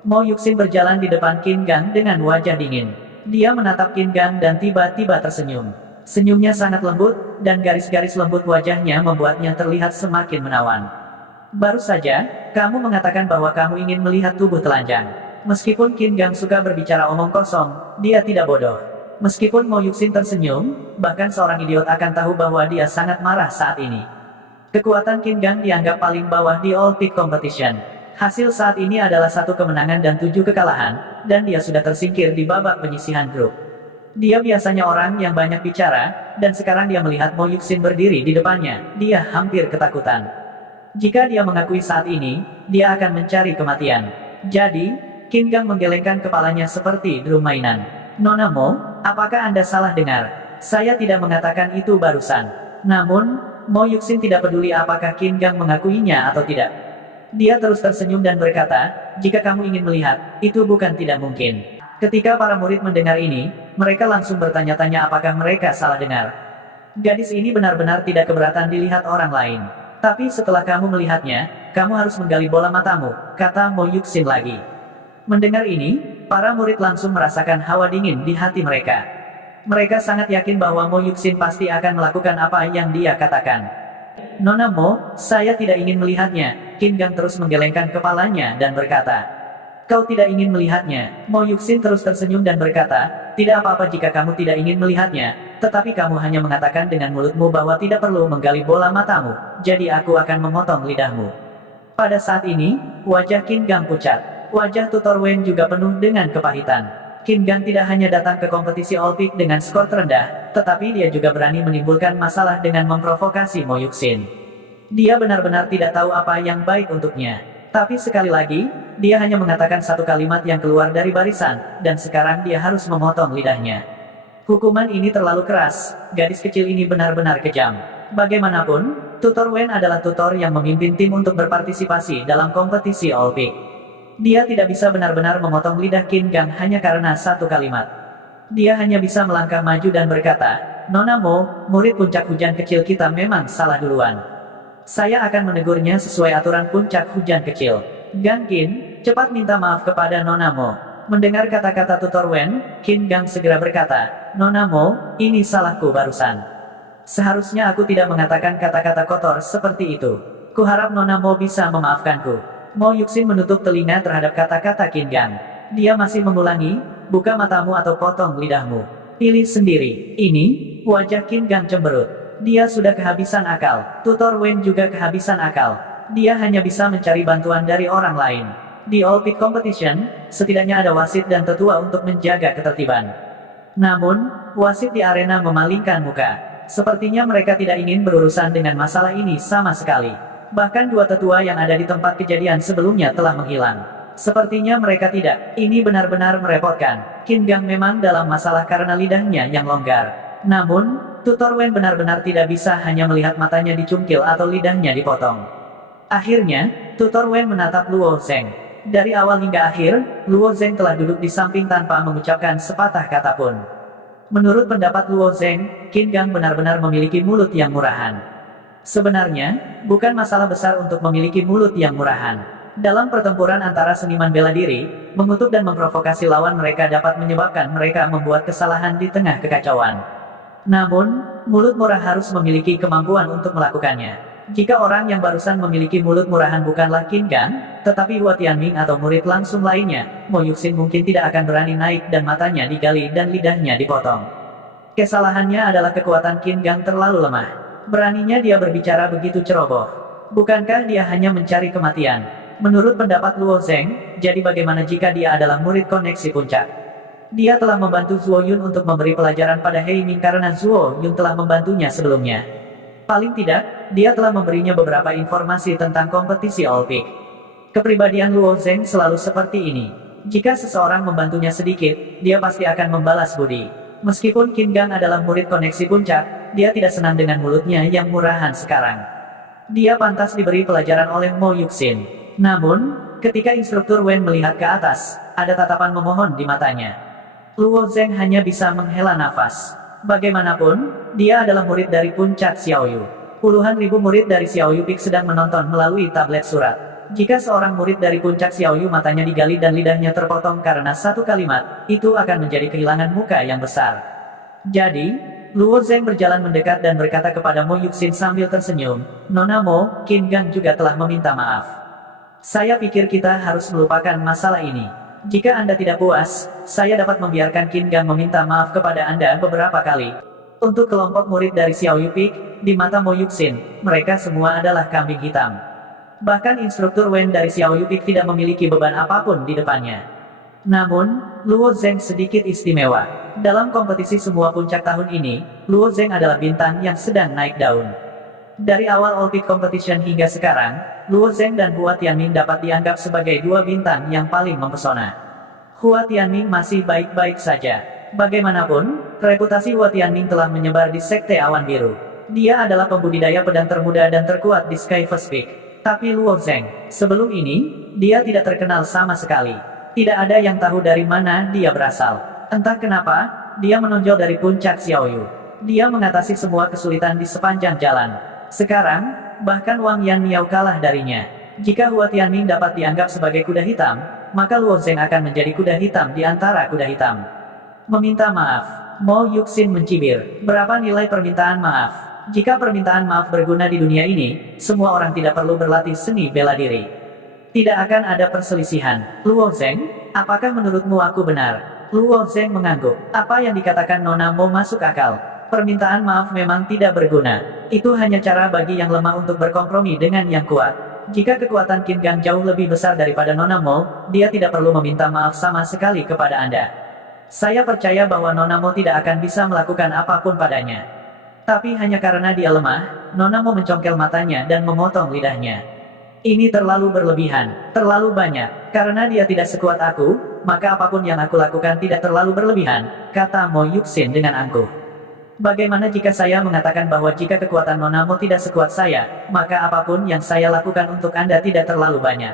Mo Yuxin berjalan di depan Qin Gang dengan wajah dingin. Dia menatap Qin Gang dan tiba-tiba tersenyum. Senyumnya sangat lembut, dan garis-garis lembut wajahnya membuatnya terlihat semakin menawan. Baru saja, kamu mengatakan bahwa kamu ingin melihat tubuh telanjang. Meskipun Qin Gang suka berbicara omong kosong, dia tidak bodoh. Meskipun Mo Yuxin tersenyum, bahkan seorang idiot akan tahu bahwa dia sangat marah saat ini. Kekuatan Qin Gang dianggap paling bawah di All Pick Competition. Hasil saat ini adalah 1 kemenangan dan 7 kekalahan, dan dia sudah tersingkir di babak penyisihan grup. Dia biasanya orang yang banyak bicara, dan sekarang dia melihat Mo Yuxin berdiri di depannya, dia hampir ketakutan. Jika dia mengakui saat ini, dia akan mencari kematian. Jadi, Qin Gang menggelengkan kepalanya seperti drum mainan. Nona Mo, apakah Anda salah dengar? Saya tidak mengatakan itu barusan. Namun, Mo Yuxin tidak peduli apakah Qin Gang mengakuinya atau tidak. Dia terus tersenyum dan berkata, jika kamu ingin melihat, itu bukan tidak mungkin. Ketika para murid mendengar ini, mereka langsung bertanya-tanya apakah mereka salah dengar. Gadis ini benar-benar tidak keberatan dilihat orang lain. Tapi setelah kamu melihatnya, kamu harus menggali bola matamu, kata Mo Yuxin lagi. Mendengar ini, para murid langsung merasakan hawa dingin di hati mereka. Mereka sangat yakin bahwa Mo Yuxin pasti akan melakukan apa yang dia katakan. Nona Mo, saya tidak ingin melihatnya. Qin Gang terus menggelengkan kepalanya dan berkata, kau tidak ingin melihatnya. Mo Yuxin terus tersenyum dan berkata, tidak apa-apa jika kamu tidak ingin melihatnya, tetapi kamu hanya mengatakan dengan mulutmu bahwa tidak perlu menggali bola matamu, jadi aku akan memotong lidahmu. Pada saat ini, wajah Qin Gang pucat. Wajah Tutor Wen juga penuh dengan kepahitan. Qin Gang tidak hanya datang ke kompetisi All Pick dengan skor terendah, tetapi dia juga berani menimbulkan masalah dengan memprovokasi Mo Yuxin. Dia benar-benar tidak tahu apa yang baik untuknya. Tapi sekali lagi, dia hanya mengatakan 1 kalimat yang keluar dari barisan, dan sekarang dia harus memotong lidahnya. Hukuman ini terlalu keras, gadis kecil ini benar-benar kejam. Bagaimanapun, Tutor Wen adalah tutor yang memimpin tim untuk berpartisipasi dalam kompetisi All Pick. Dia tidak bisa benar-benar memotong lidah Qin Gang hanya karena 1 kalimat. Dia hanya bisa melangkah maju dan berkata, Nona Mo, murid puncak hujan kecil kita memang salah duluan. Saya akan menegurnya sesuai aturan puncak hujan kecil. Gang Qin, cepat minta maaf kepada Nona Mo. Mendengar kata-kata Tutor Wen, Qin Gang segera berkata, Nona Mo, ini salahku barusan. Seharusnya aku tidak mengatakan kata-kata kotor seperti itu. Kuharap Nona Mo bisa memaafkanku. Mo Yuxin menutup telinga terhadap kata-kata Qin Gang. Dia masih mengulangi, buka matamu atau potong lidahmu. Pilih sendiri. Ini, wajah Qin Gang cemberut. Dia sudah kehabisan akal. Tutor Wen juga kehabisan akal. Dia hanya bisa mencari bantuan dari orang lain. Di All Pick Competition, setidaknya ada wasit dan tetua untuk menjaga ketertiban. Namun, wasit di arena memalingkan muka. Sepertinya mereka tidak ingin berurusan dengan masalah ini sama sekali. Bahkan 2 tetua yang ada di tempat kejadian sebelumnya telah menghilang. Sepertinya mereka tidak. Ini benar-benar merepotkan. Qin Gang memang dalam masalah karena lidahnya yang longgar. Namun, Tutor Wen benar-benar tidak bisa hanya melihat matanya dicungkil atau lidahnya dipotong. Akhirnya, Tutor Wen menatap Luo Zheng. Dari awal hingga akhir, Luo Zheng telah duduk di samping tanpa mengucapkan sepatah kata pun. Menurut pendapat Luo Zheng, Qin Gang benar-benar memiliki mulut yang murahan. Sebenarnya, bukan masalah besar untuk memiliki mulut yang murahan. Dalam pertempuran antara seniman bela diri, mengutuk dan memprovokasi lawan mereka dapat menyebabkan mereka membuat kesalahan di tengah kekacauan. Namun, mulut murah harus memiliki kemampuan untuk melakukannya. Jika orang yang barusan memiliki mulut murahan bukanlah Qin Gang, tetapi Hua Tianming atau murid langsung lainnya, Mo Yuxin mungkin tidak akan berani naik dan matanya digali dan lidahnya dipotong. Kesalahannya adalah kekuatan Qin Gang terlalu lemah. Beraninya dia berbicara begitu ceroboh. Bukankah dia hanya mencari kematian? Menurut pendapat Luo Zheng, jadi bagaimana jika dia adalah murid koneksi puncak? Dia telah membantu Zuo Yun untuk memberi pelajaran pada Hei Ming karena Zuo Yun telah membantunya sebelumnya. Paling tidak, dia telah memberinya beberapa informasi tentang kompetisi All Pick. Kepribadian Luo Zheng selalu seperti ini. Jika seseorang membantunya sedikit, dia pasti akan membalas budi. Meskipun Qin Gang adalah murid koneksi puncak, dia tidak senang dengan mulutnya yang murahan sekarang. Dia pantas diberi pelajaran oleh Mo Yuxin. Namun, ketika instruktur Wen melihat ke atas, ada tatapan memohon di matanya. Luo Zheng hanya bisa menghela nafas. Bagaimanapun, dia adalah murid dari puncak Xiaoyu. Puluhan ribu murid dari Xiaoyu Peak sedang menonton melalui tablet surat. Jika seorang murid dari puncak Xiaoyu matanya digali dan lidahnya terpotong karena 1 kalimat, itu akan menjadi kehilangan muka yang besar. Jadi, Luo Zheng berjalan mendekat dan berkata kepada Mo Yuxin sambil tersenyum, "Nona Mo, Qin Gang juga telah meminta maaf. Saya pikir kita harus melupakan masalah ini. Jika Anda tidak puas, saya dapat membiarkan Qin Gang meminta maaf kepada Anda beberapa kali." Untuk kelompok murid dari Xiao Yupik, di mata Mo Yuxin, mereka semua adalah kambing hitam. Bahkan instruktur Wen dari Xiao Yupik tidak memiliki beban apapun di depannya. Namun, Luo Zheng sedikit istimewa. Dalam kompetisi semua puncak tahun ini, Luo Zheng adalah bintang yang sedang naik daun. Dari awal All Peak Competition hingga sekarang, Luo Zheng dan Hua Tianming dapat dianggap sebagai dua bintang yang paling mempesona. Hua Tianming masih baik-baik saja. Bagaimanapun, reputasi Hua Tianming telah menyebar di Sekte Awan Biru. Dia adalah pembudidaya pedang termuda dan terkuat di Sky First Peak. Tapi Luo Zheng, sebelum ini, dia tidak terkenal sama sekali. Tidak ada yang tahu dari mana dia berasal. Entah kenapa, dia menonjol dari puncak Xiaoyu. Dia mengatasi semua kesulitan di sepanjang jalan. Sekarang, bahkan Wang Yanmiao kalah darinya. Jika Hua Tianming dapat dianggap sebagai kuda hitam, maka Luo Zheng akan menjadi kuda hitam di antara kuda hitam. Meminta maaf. Mo Yuxin mencibir. Berapa nilai permintaan maaf? Jika permintaan maaf berguna di dunia ini, semua orang tidak perlu berlatih seni bela diri. Tidak akan ada perselisihan. Luo Zheng, apakah menurutmu aku benar? Luo Zheng mengangguk. Apa yang dikatakan Nona Mo masuk akal. Permintaan maaf memang tidak berguna. Itu hanya cara bagi yang lemah untuk berkompromi dengan yang kuat. Jika kekuatan Qin Gang jauh lebih besar daripada Nona Mo, dia tidak perlu meminta maaf sama sekali kepada Anda. Saya percaya bahwa Nona Mo tidak akan bisa melakukan apapun padanya. Tapi hanya karena dia lemah, Nona Mo mencongkel matanya dan memotong lidahnya. Ini terlalu berlebihan, terlalu banyak. Karena dia tidak sekuat aku, maka apapun yang aku lakukan tidak terlalu berlebihan, kata Mo Yuxin dengan angkuh. Bagaimana jika saya mengatakan bahwa jika kekuatan Nona Mo tidak sekuat saya, maka apapun yang saya lakukan untuk Anda tidak terlalu banyak?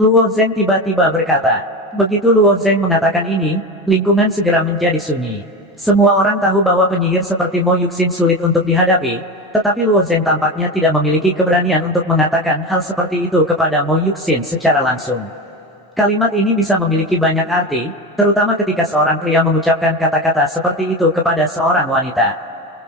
Luo Zheng tiba-tiba berkata. Begitu Luo Zheng mengatakan ini, lingkungan segera menjadi sunyi. Semua orang tahu bahwa penyihir seperti Mo Yuxin sulit untuk dihadapi, tetapi Luo Zheng tampaknya tidak memiliki keberanian untuk mengatakan hal seperti itu kepada Mo Yuxin secara langsung. Kalimat ini bisa memiliki banyak arti, terutama ketika seorang pria mengucapkan kata-kata seperti itu kepada seorang wanita.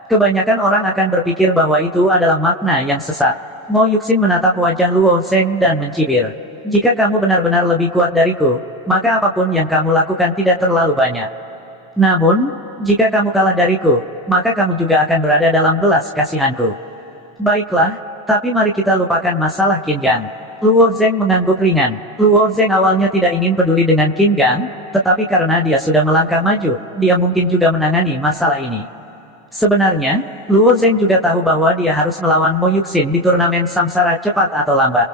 Kebanyakan orang akan berpikir bahwa itu adalah makna yang sesat. Mo Yuxin menatap wajah Luo Zheng dan mencibir. Jika kamu benar-benar lebih kuat dariku, maka apapun yang kamu lakukan tidak terlalu banyak. Namun, jika kamu kalah dariku, maka kamu juga akan berada dalam belas kasihanku. Baiklah, tapi mari kita lupakan masalah Qin Gang. Luo Zheng mengangguk ringan. Luo Zheng awalnya tidak ingin peduli dengan Qin Gang, tetapi karena dia sudah melangkah maju, dia mungkin juga menangani masalah ini. Sebenarnya, Luo Zheng juga tahu bahwa dia harus melawan Mo Yuxin di turnamen samsara cepat atau lambat.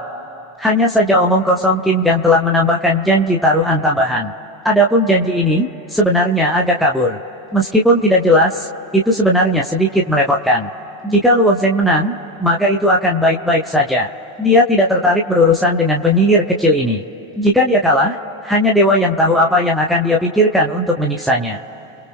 Hanya saja omong kosong Qin Gang telah menambahkan janji taruhan tambahan. Adapun janji ini, sebenarnya agak kabur. Meskipun tidak jelas, itu sebenarnya sedikit merepotkan. Jika Luo Zheng menang, maka itu akan baik-baik saja. Dia tidak tertarik berurusan dengan penyihir kecil ini. Jika dia kalah, hanya dewa yang tahu apa yang akan dia pikirkan untuk menyiksanya.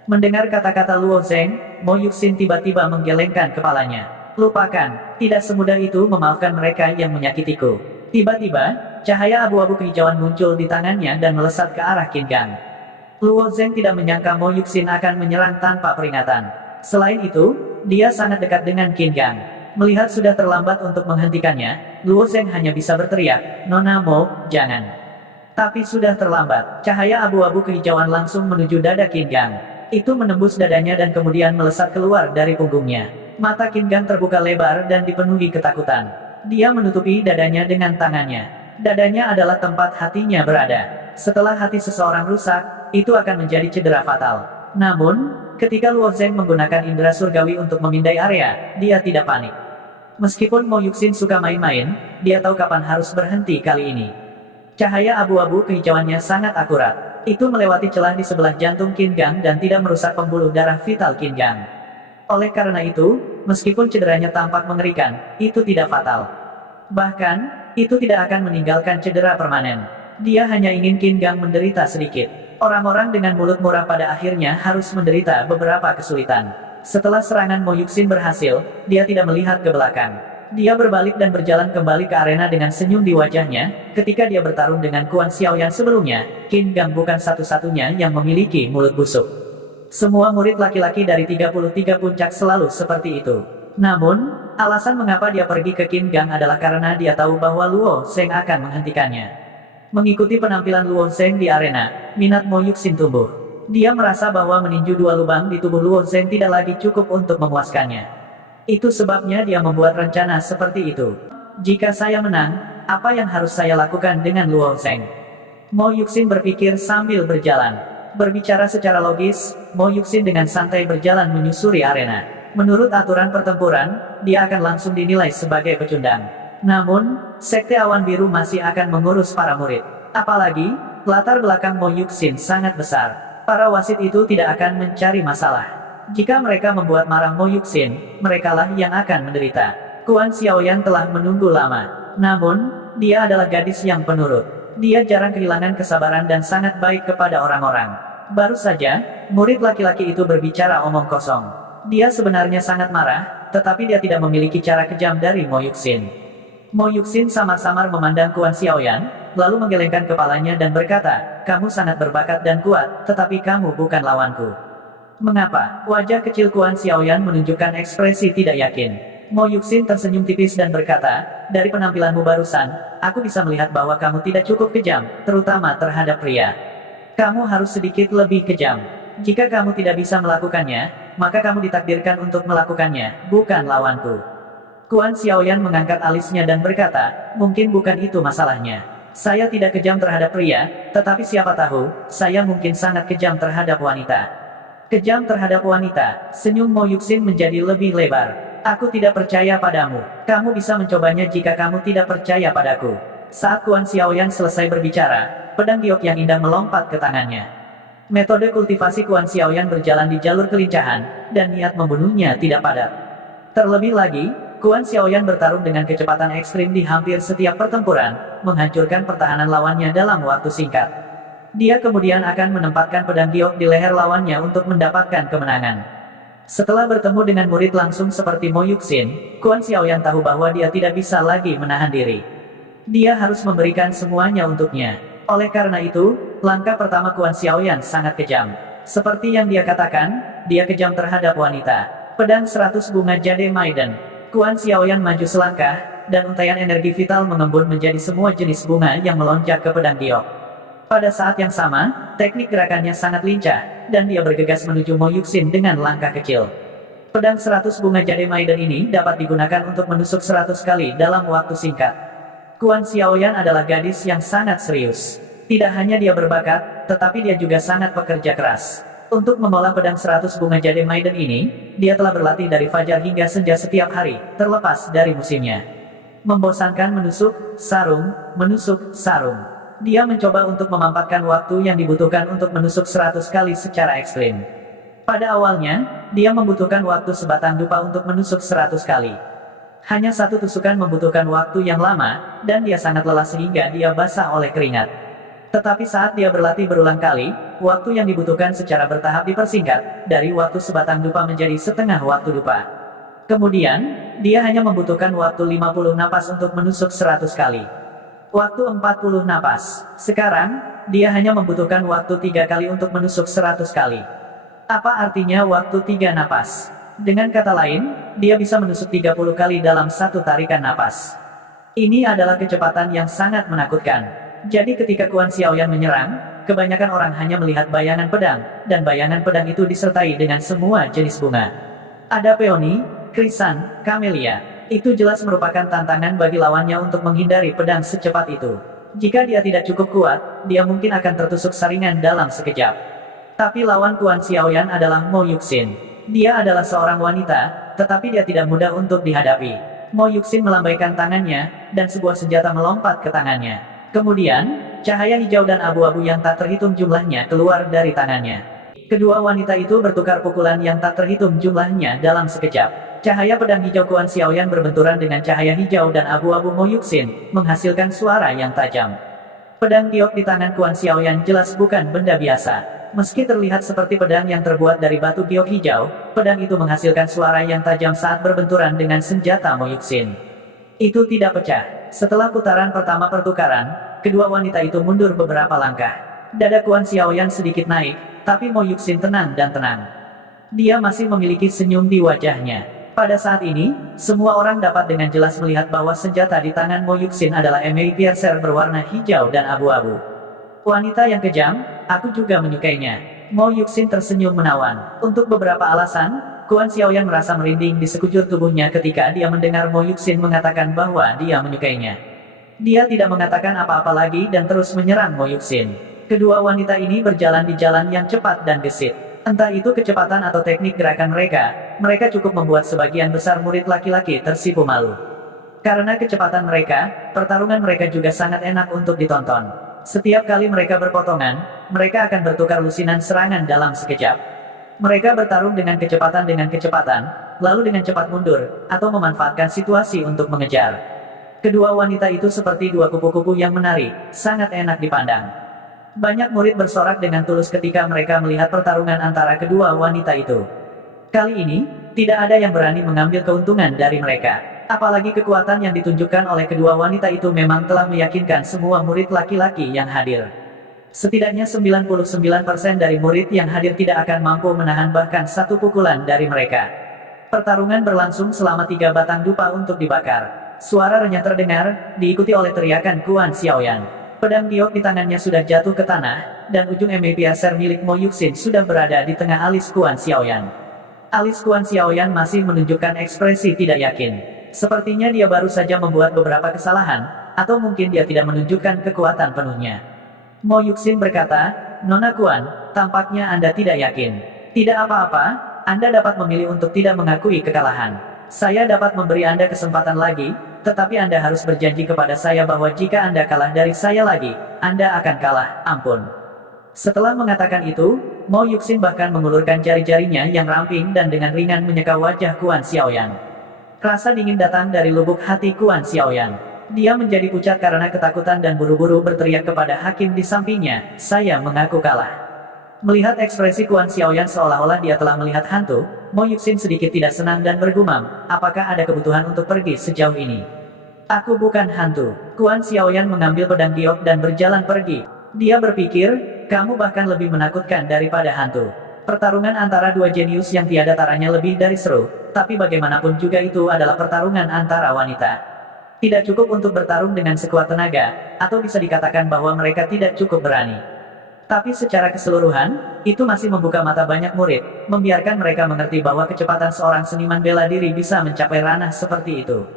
Mendengar kata-kata Luo Zheng, Mo Yuxin tiba-tiba menggelengkan kepalanya. Lupakan, tidak semudah itu memaafkan mereka yang menyakitiku. Tiba-tiba, cahaya abu-abu kehijauan muncul di tangannya dan melesat ke arah Qin Gang. Luo Zheng tidak menyangka Mo Yuxin akan menyerang tanpa peringatan. Selain itu, dia sangat dekat dengan Qin Gang. Melihat sudah terlambat untuk menghentikannya, Luo Zheng hanya bisa berteriak, "Nona Mo, jangan." Tapi sudah terlambat. Cahaya abu-abu kehijauan langsung menuju dada Qin Gang. Itu menembus dadanya dan kemudian melesat keluar dari punggungnya. Mata Qin Gang terbuka lebar dan dipenuhi ketakutan. Dia menutupi dadanya dengan tangannya. Dadanya adalah tempat hatinya berada. Setelah hati seseorang rusak, itu akan menjadi cedera fatal. Namun, ketika Luo Zheng menggunakan indera surgawi untuk memindai area, dia tidak panik. Meskipun Mo Yuxin suka main-main, dia tahu kapan harus berhenti kali ini. Cahaya abu-abu kehijauannya sangat akurat. Itu melewati celah di sebelah jantung Qin Gang dan tidak merusak pembuluh darah vital Qin Gang. Oleh karena itu, meskipun cederanya tampak mengerikan, itu tidak fatal. Bahkan, itu tidak akan meninggalkan cedera permanen. Dia hanya ingin Qin Gang menderita sedikit. Orang-orang dengan mulut murah pada akhirnya harus menderita beberapa kesulitan. Setelah serangan Mo Yuxin berhasil, dia tidak melihat ke belakang. Dia berbalik dan berjalan kembali ke arena dengan senyum di wajahnya. Ketika dia bertarung dengan Kuan Xiao yang sebelumnya, Qin Gang bukan satu-satunya yang memiliki mulut busuk. Semua murid laki-laki dari 33 puncak selalu seperti itu. Namun, alasan mengapa dia pergi ke Qin Gang adalah karena dia tahu bahwa Luo Zheng akan menghentikannya. Mengikuti penampilan Luo Zheng di arena, minat Mo Yuxin tumbuh. Dia merasa bahwa meninju dua lubang di tubuh Luo Zheng tidak lagi cukup untuk memuaskannya. Itu sebabnya dia membuat rencana seperti itu. Jika saya menang, apa yang harus saya lakukan dengan Luo Zheng? Mo Yuxin berpikir sambil berjalan. Berbicara secara logis, Mo Yuxin dengan santai berjalan menyusuri arena. Menurut aturan pertempuran, dia akan langsung dinilai sebagai pecundang. Namun, Sekte Awan Biru masih akan mengurus para murid. Apalagi, latar belakang Mo Yuxin sangat besar. Para wasit itu tidak akan mencari masalah. Jika mereka membuat marah Mo Yuxin, merekalah yang akan menderita. Kuan Xiaoyan telah menunggu lama. Namun, dia adalah gadis yang penurut. Dia jarang kehilangan kesabaran dan sangat baik kepada orang-orang. Baru saja, murid laki-laki itu berbicara omong kosong. Dia sebenarnya sangat marah, tetapi dia tidak memiliki cara kejam dari Mo Yuxin. Mo Yuxin samar-samar memandang Kuan Xiaoyan, lalu menggelengkan kepalanya dan berkata, "Kamu sangat berbakat dan kuat, tetapi kamu bukan lawanku." "Mengapa?" Wajah kecil Kuan Xiaoyan menunjukkan ekspresi tidak yakin. Mo Yuxin tersenyum tipis dan berkata, "Dari penampilanmu barusan, aku bisa melihat bahwa kamu tidak cukup kejam, terutama terhadap pria. Kamu harus sedikit lebih kejam. Jika kamu tidak bisa melakukannya, maka kamu ditakdirkan untuk melakukannya, bukan lawanku." Kuan Xiaoyan mengangkat alisnya dan berkata, "Mungkin bukan itu masalahnya. Saya tidak kejam terhadap pria, tetapi siapa tahu, saya mungkin sangat kejam terhadap wanita." "Kejam terhadap wanita?" Senyum Mo Yuxin menjadi lebih lebar. "Aku tidak percaya padamu. Kamu bisa mencobanya jika kamu tidak percaya padaku." Saat Kuan Xiaoyan selesai berbicara, pedang giok yang indah melompat ke tangannya. Metode kultivasi Kuan Xiaoyan berjalan di jalur kelincahan, dan niat membunuhnya tidak padat. Terlebih lagi, Kuan Xiaoyan bertarung dengan kecepatan ekstrim di hampir setiap pertempuran, menghancurkan pertahanan lawannya dalam waktu singkat. Dia kemudian akan menempatkan pedang giok di leher lawannya untuk mendapatkan kemenangan. Setelah bertemu dengan murid langsung seperti Mo Yuxin, Kuan Xiaoyan tahu bahwa dia tidak bisa lagi menahan diri. Dia harus memberikan semuanya untuknya. Oleh karena itu, langkah pertama Kuan Xiaoyan sangat kejam. Seperti yang dia katakan, dia kejam terhadap wanita. Pedang 100 bunga Jade Maiden. Kuan Xiaoyan maju selangkah, dan untaian energi vital mengembun menjadi semua jenis bunga yang melonjak ke pedang giok. Pada saat yang sama, teknik gerakannya sangat lincah, dan dia bergegas menuju Mo Yuxin dengan langkah kecil. Pedang 100 bunga Jade Maiden ini dapat digunakan untuk menusuk 100 kali dalam waktu singkat. Kuan Xiaoyan adalah gadis yang sangat serius. Tidak hanya dia berbakat, tetapi dia juga sangat pekerja keras. Untuk mengolah pedang 100 bunga Jade Maiden ini, dia telah berlatih dari fajar hingga senja setiap hari, terlepas dari musimnya. Membosankan menusuk, sarung. Dia mencoba untuk memampatkan waktu yang dibutuhkan untuk menusuk 100 kali secara ekstrim. Pada awalnya, dia membutuhkan waktu sebatang dupa untuk menusuk 100 kali. Hanya satu tusukan membutuhkan waktu yang lama, dan dia sangat lelah sehingga dia basah oleh keringat. Tetapi saat dia berlatih berulang kali, waktu yang dibutuhkan secara bertahap dipersingkat, dari waktu sebatang dupa menjadi setengah waktu dupa. Kemudian, dia hanya membutuhkan waktu 50 napas untuk menusuk 100 kali. Waktu 40 napas. Sekarang, dia hanya membutuhkan waktu 3 kali untuk menusuk 100 kali. Apa artinya waktu 3 napas? Dengan kata lain, dia bisa menusuk 30 kali dalam satu tarikan napas. Ini adalah kecepatan yang sangat menakutkan. Jadi ketika Kuan Xiaoyan menyerang, kebanyakan orang hanya melihat bayangan pedang, dan bayangan pedang itu disertai dengan semua jenis bunga. Ada peoni, krisan, kamelia. Itu jelas merupakan tantangan bagi lawannya untuk menghindari pedang secepat itu. Jika dia tidak cukup kuat, dia mungkin akan tertusuk saringan dalam sekejap. Tapi lawan Kuan Xiaoyan adalah Mo Yuxin. Dia adalah seorang wanita, tetapi dia tidak mudah untuk dihadapi. Mo Yuxin melambaikan tangannya, dan sebuah senjata melompat ke tangannya. Kemudian, cahaya hijau dan abu-abu yang tak terhitung jumlahnya keluar dari tangannya. Kedua wanita itu bertukar pukulan yang tak terhitung jumlahnya dalam sekejap. Cahaya pedang hijau Kuan Xiaoyan berbenturan dengan cahaya hijau dan abu-abu Mo Yuxin, menghasilkan suara yang tajam. Pedang giok di tangan Kuan Xiaoyan jelas bukan benda biasa. Meski terlihat seperti pedang yang terbuat dari batu giok hijau, pedang itu menghasilkan suara yang tajam saat berbenturan dengan senjata Mo Yuxin. Itu tidak pecah. Setelah putaran pertama pertukaran, kedua wanita itu mundur beberapa langkah. Dada Kuan Xiaoyan sedikit naik, tapi Mo Yuxin tenang dan tenang. Dia masih memiliki senyum di wajahnya. Pada saat ini, semua orang dapat dengan jelas melihat bahwa senjata di tangan Mo Yuxin adalah Emei Piercer berwarna hijau dan abu-abu. Wanita yang kejam, aku juga menyukainya. Mo Yuxin tersenyum menawan. Untuk beberapa alasan, Guan Xiaoyan merasa merinding di sekujur tubuhnya ketika dia mendengar Mo Yuxin mengatakan bahwa dia menyukainya. Dia tidak mengatakan apa-apa lagi dan terus menyerang Mo Yuxin. Kedua wanita ini berjalan di jalan yang cepat dan gesit. Entah itu kecepatan atau teknik gerakan mereka cukup membuat sebagian besar murid laki-laki tersipu malu. Karena kecepatan mereka, pertarungan mereka juga sangat enak untuk ditonton. Setiap kali mereka berpotongan, mereka akan bertukar lusinan serangan dalam sekejap. Mereka bertarung dengan kecepatan, lalu dengan cepat mundur, atau memanfaatkan situasi untuk mengejar. Kedua wanita itu seperti dua kupu-kupu yang menari, sangat enak dipandang. Banyak murid bersorak dengan tulus ketika mereka melihat pertarungan antara kedua wanita itu. Kali ini, tidak ada yang berani mengambil keuntungan dari mereka. Apalagi kekuatan yang ditunjukkan oleh kedua wanita itu memang telah meyakinkan semua murid laki-laki yang hadir. Setidaknya 99% dari murid yang hadir tidak akan mampu menahan bahkan satu pukulan dari mereka. Pertarungan berlangsung selama 3 batang dupa untuk dibakar. Suara renyah terdengar, diikuti oleh teriakan Guan Xiaoyan. Pedang giok di tangannya sudah jatuh ke tanah, dan ujung Emei Piercer milik Mo Yuxin sudah berada di tengah alis Guan Xiaoyan. Alis Guan Xiaoyan masih menunjukkan ekspresi tidak yakin. Sepertinya dia baru saja membuat beberapa kesalahan, atau mungkin dia tidak menunjukkan kekuatan penuhnya. Mo Yuxin berkata, "Nona Guan, tampaknya Anda tidak yakin." "Tidak apa-apa, Anda dapat memilih untuk tidak mengakui kekalahan. Saya dapat memberi Anda kesempatan lagi, tetapi Anda harus berjanji kepada saya bahwa jika Anda kalah dari saya lagi, Anda akan kalah, ampun." Setelah mengatakan itu, Mo Yuxin bahkan mengulurkan jari-jarinya yang ramping dan dengan ringan menyeka wajah Guan Xiaoyan. Rasa dingin datang dari lubuk hati Guan Xiaoyan. Dia menjadi pucat karena ketakutan dan buru-buru berteriak kepada hakim di sampingnya, "Saya mengaku kalah." Melihat ekspresi Guan Xiaoyan seolah-olah dia telah melihat hantu, Mo Yuxin sedikit tidak senang dan bergumam, "Apakah ada kebutuhan untuk pergi sejauh ini?" "Aku bukan hantu." Guan Xiaoyan mengambil pedang giok dan berjalan pergi. Dia berpikir, "Kamu bahkan lebih menakutkan daripada hantu." Pertarungan antara dua jenius yang tiada taranya lebih dari seru, tapi bagaimanapun juga itu adalah pertarungan antara wanita. Tidak cukup untuk bertarung dengan sekuat tenaga, atau bisa dikatakan bahwa mereka tidak cukup berani. Tapi secara keseluruhan, itu masih membuka mata banyak murid, membiarkan mereka mengerti bahwa kecepatan seorang seniman bela diri bisa mencapai ranah seperti itu.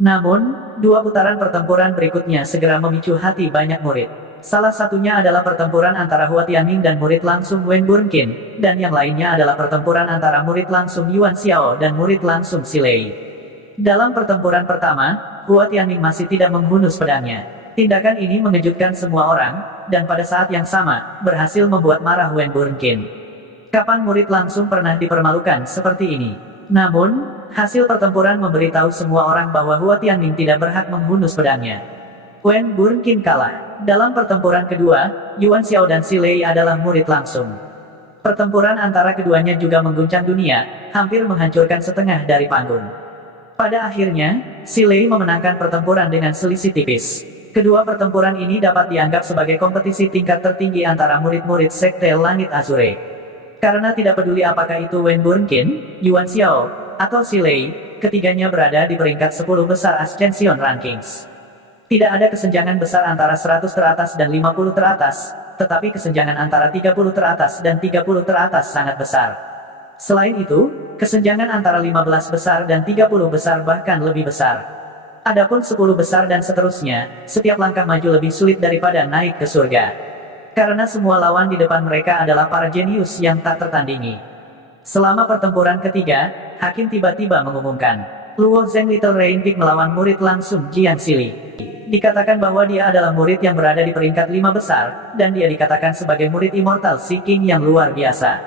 Namun, 2 putaran pertempuran berikutnya segera memicu hati banyak murid. Salah satunya adalah pertempuran antara Hua Tianming dan murid langsung Wen Burqin, dan yang lainnya adalah pertempuran antara murid langsung Yuan Xiao dan murid langsung Xi Lei. Dalam pertempuran pertama, Hua Tianming masih tidak menghunus pedangnya. Tindakan ini mengejutkan semua orang, dan pada saat yang sama, berhasil membuat marah Wen Burqin. Kapan murid langsung pernah dipermalukan seperti ini? Namun, hasil pertempuran memberitahu semua orang bahwa Hua Tianming tidak berhak menghunus pedangnya. Wen Burqin kalah. Dalam pertempuran kedua, Yuan Xiao dan Xi Lei adalah murid langsung. Pertempuran antara keduanya juga mengguncang dunia, hampir menghancurkan setengah dari panggung. Pada akhirnya, Xi Lei memenangkan pertempuran dengan selisih tipis. Kedua pertempuran ini dapat dianggap sebagai kompetisi tingkat tertinggi antara murid-murid Sekte Langit Azure. Karena tidak peduli apakah itu Wen Burqin, Yuan Xiao, atau Xi Lei, ketiganya berada di peringkat 10 besar Ascension Rankings. Tidak ada kesenjangan besar antara 100 teratas dan 50 teratas, tetapi kesenjangan antara 30 teratas dan 30 teratas sangat besar. Selain itu, kesenjangan antara 15 besar dan 30 besar bahkan lebih besar. Adapun 10 besar dan seterusnya, setiap langkah maju lebih sulit daripada naik ke surga. Karena semua lawan di depan mereka adalah para jenius yang tak tertandingi. Selama pertempuran ketiga, hakim tiba-tiba mengumumkan, Luo Zheng Little Rain Peak melawan murid langsung Jiang Xili. Dikatakan bahwa dia adalah murid yang berada di peringkat 5 besar, dan dia dikatakan sebagai murid Immortal Sea King yang luar biasa.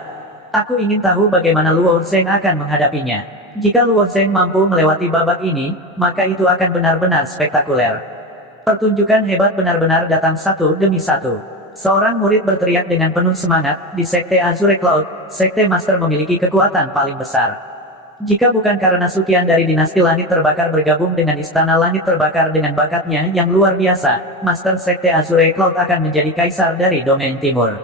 Aku ingin tahu bagaimana Luo Zheng akan menghadapinya. Jika Luo Zheng mampu melewati babak ini, maka itu akan benar-benar spektakuler. Pertunjukan hebat benar-benar datang satu demi satu. Seorang murid berteriak dengan penuh semangat, di Sekte Azure Cloud, Sekte Master memiliki kekuatan paling besar. Jika bukan karena Sukian dari Dinasti Langit Terbakar bergabung dengan Istana Langit Terbakar dengan bakatnya yang luar biasa, Master Sekte Azure Cloud akan menjadi kaisar dari domain timur.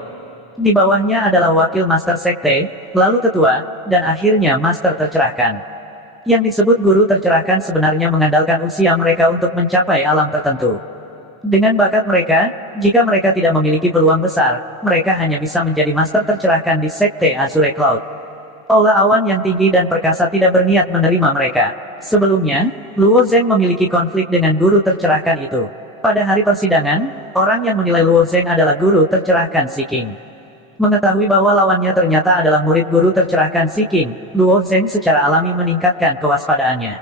Di bawahnya adalah wakil master sekte, lalu tetua, dan akhirnya master tercerahkan. Yang disebut guru tercerahkan sebenarnya mengandalkan usia mereka untuk mencapai alam tertentu. Dengan bakat mereka, jika mereka tidak memiliki peluang besar, mereka hanya bisa menjadi master tercerahkan di sekte Azure Cloud. Aula awan yang tinggi dan perkasa tidak berniat menerima mereka. Sebelumnya, Luo Zeng memiliki konflik dengan guru tercerahkan itu. Pada hari persidangan, orang yang menilai Luo Zeng adalah guru tercerahkan Si King. Mengetahui bahwa lawannya ternyata adalah murid guru tercerahkan Si King, Luo Zeng secara alami meningkatkan kewaspadaannya.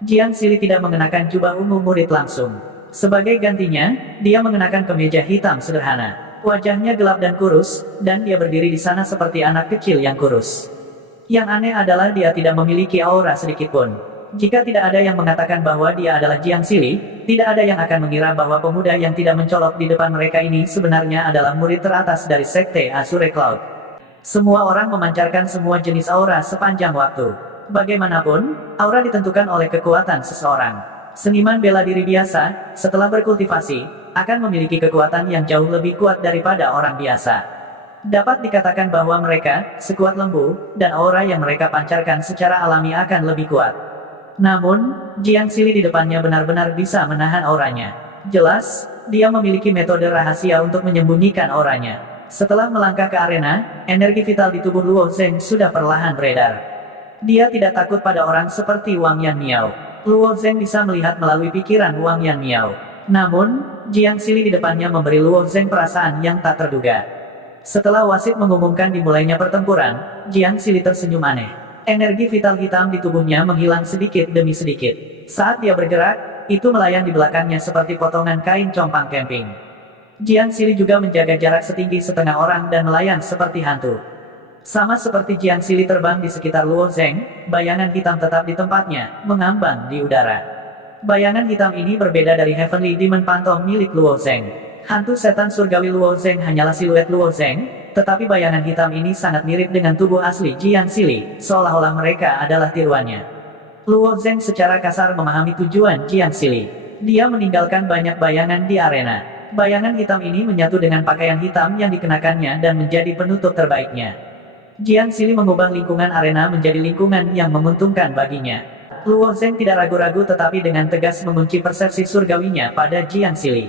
Jiang Sili tidak mengenakan jubah ungu murid langsung. Sebagai gantinya, dia mengenakan kemeja hitam sederhana. Wajahnya gelap dan kurus, dan dia berdiri di sana seperti anak kecil yang kurus. Yang aneh adalah dia tidak memiliki aura sedikitpun. Jika tidak ada yang mengatakan bahwa dia adalah Jiang Sili, tidak ada yang akan mengira bahwa pemuda yang tidak mencolok di depan mereka ini sebenarnya adalah murid teratas dari sekte Azure Cloud. Semua orang memancarkan semua jenis aura sepanjang waktu. Bagaimanapun, aura ditentukan oleh kekuatan seseorang. Seniman bela diri biasa, setelah berkultivasi, akan memiliki kekuatan yang jauh lebih kuat daripada orang biasa. Dapat dikatakan bahwa mereka, sekuat lembu, dan aura yang mereka pancarkan secara alami akan lebih kuat. Namun, Jiang Sili di depannya benar-benar bisa menahan auranya. Jelas, dia memiliki metode rahasia untuk menyembunyikan auranya. Setelah melangkah ke arena, energi vital di tubuh Luo Zeng sudah perlahan beredar. Dia tidak takut pada orang seperti Wang Yan Miao. Luo Zeng bisa melihat melalui pikiran Wang Yan Miao. Namun, Jiang Sili di depannya memberi Luo Zeng perasaan yang tak terduga. Setelah wasit mengumumkan dimulainya pertempuran, Jiang Sili tersenyum aneh. Energi vital hitam di tubuhnya menghilang sedikit demi sedikit. Saat dia bergerak, itu melayang di belakangnya seperti potongan kain compang camping. Jiang Sili juga menjaga jarak setinggi setengah orang dan melayang seperti hantu. Sama seperti Jiang Sili terbang di sekitar Luo Zeng, bayangan hitam tetap di tempatnya, mengambang di udara. Bayangan hitam ini berbeda dari Heavenly Demon Phantom milik Luo Zeng. Hantu setan surgawi Luo Zeng hanyalah siluet Luo Zeng, tetapi bayangan hitam ini sangat mirip dengan tubuh asli Jiang Sili, seolah-olah mereka adalah tiruannya. Luo Zeng secara kasar memahami tujuan Jiang Sili. Dia meninggalkan banyak bayangan di arena. Bayangan hitam ini menyatu dengan pakaian hitam yang dikenakannya dan menjadi penutup terbaiknya. Jiang Sili mengubah lingkungan arena menjadi lingkungan yang menguntungkan baginya. Luo Zeng tidak ragu-ragu tetapi dengan tegas mengunci persepsi surgawinya pada Jiang Sili.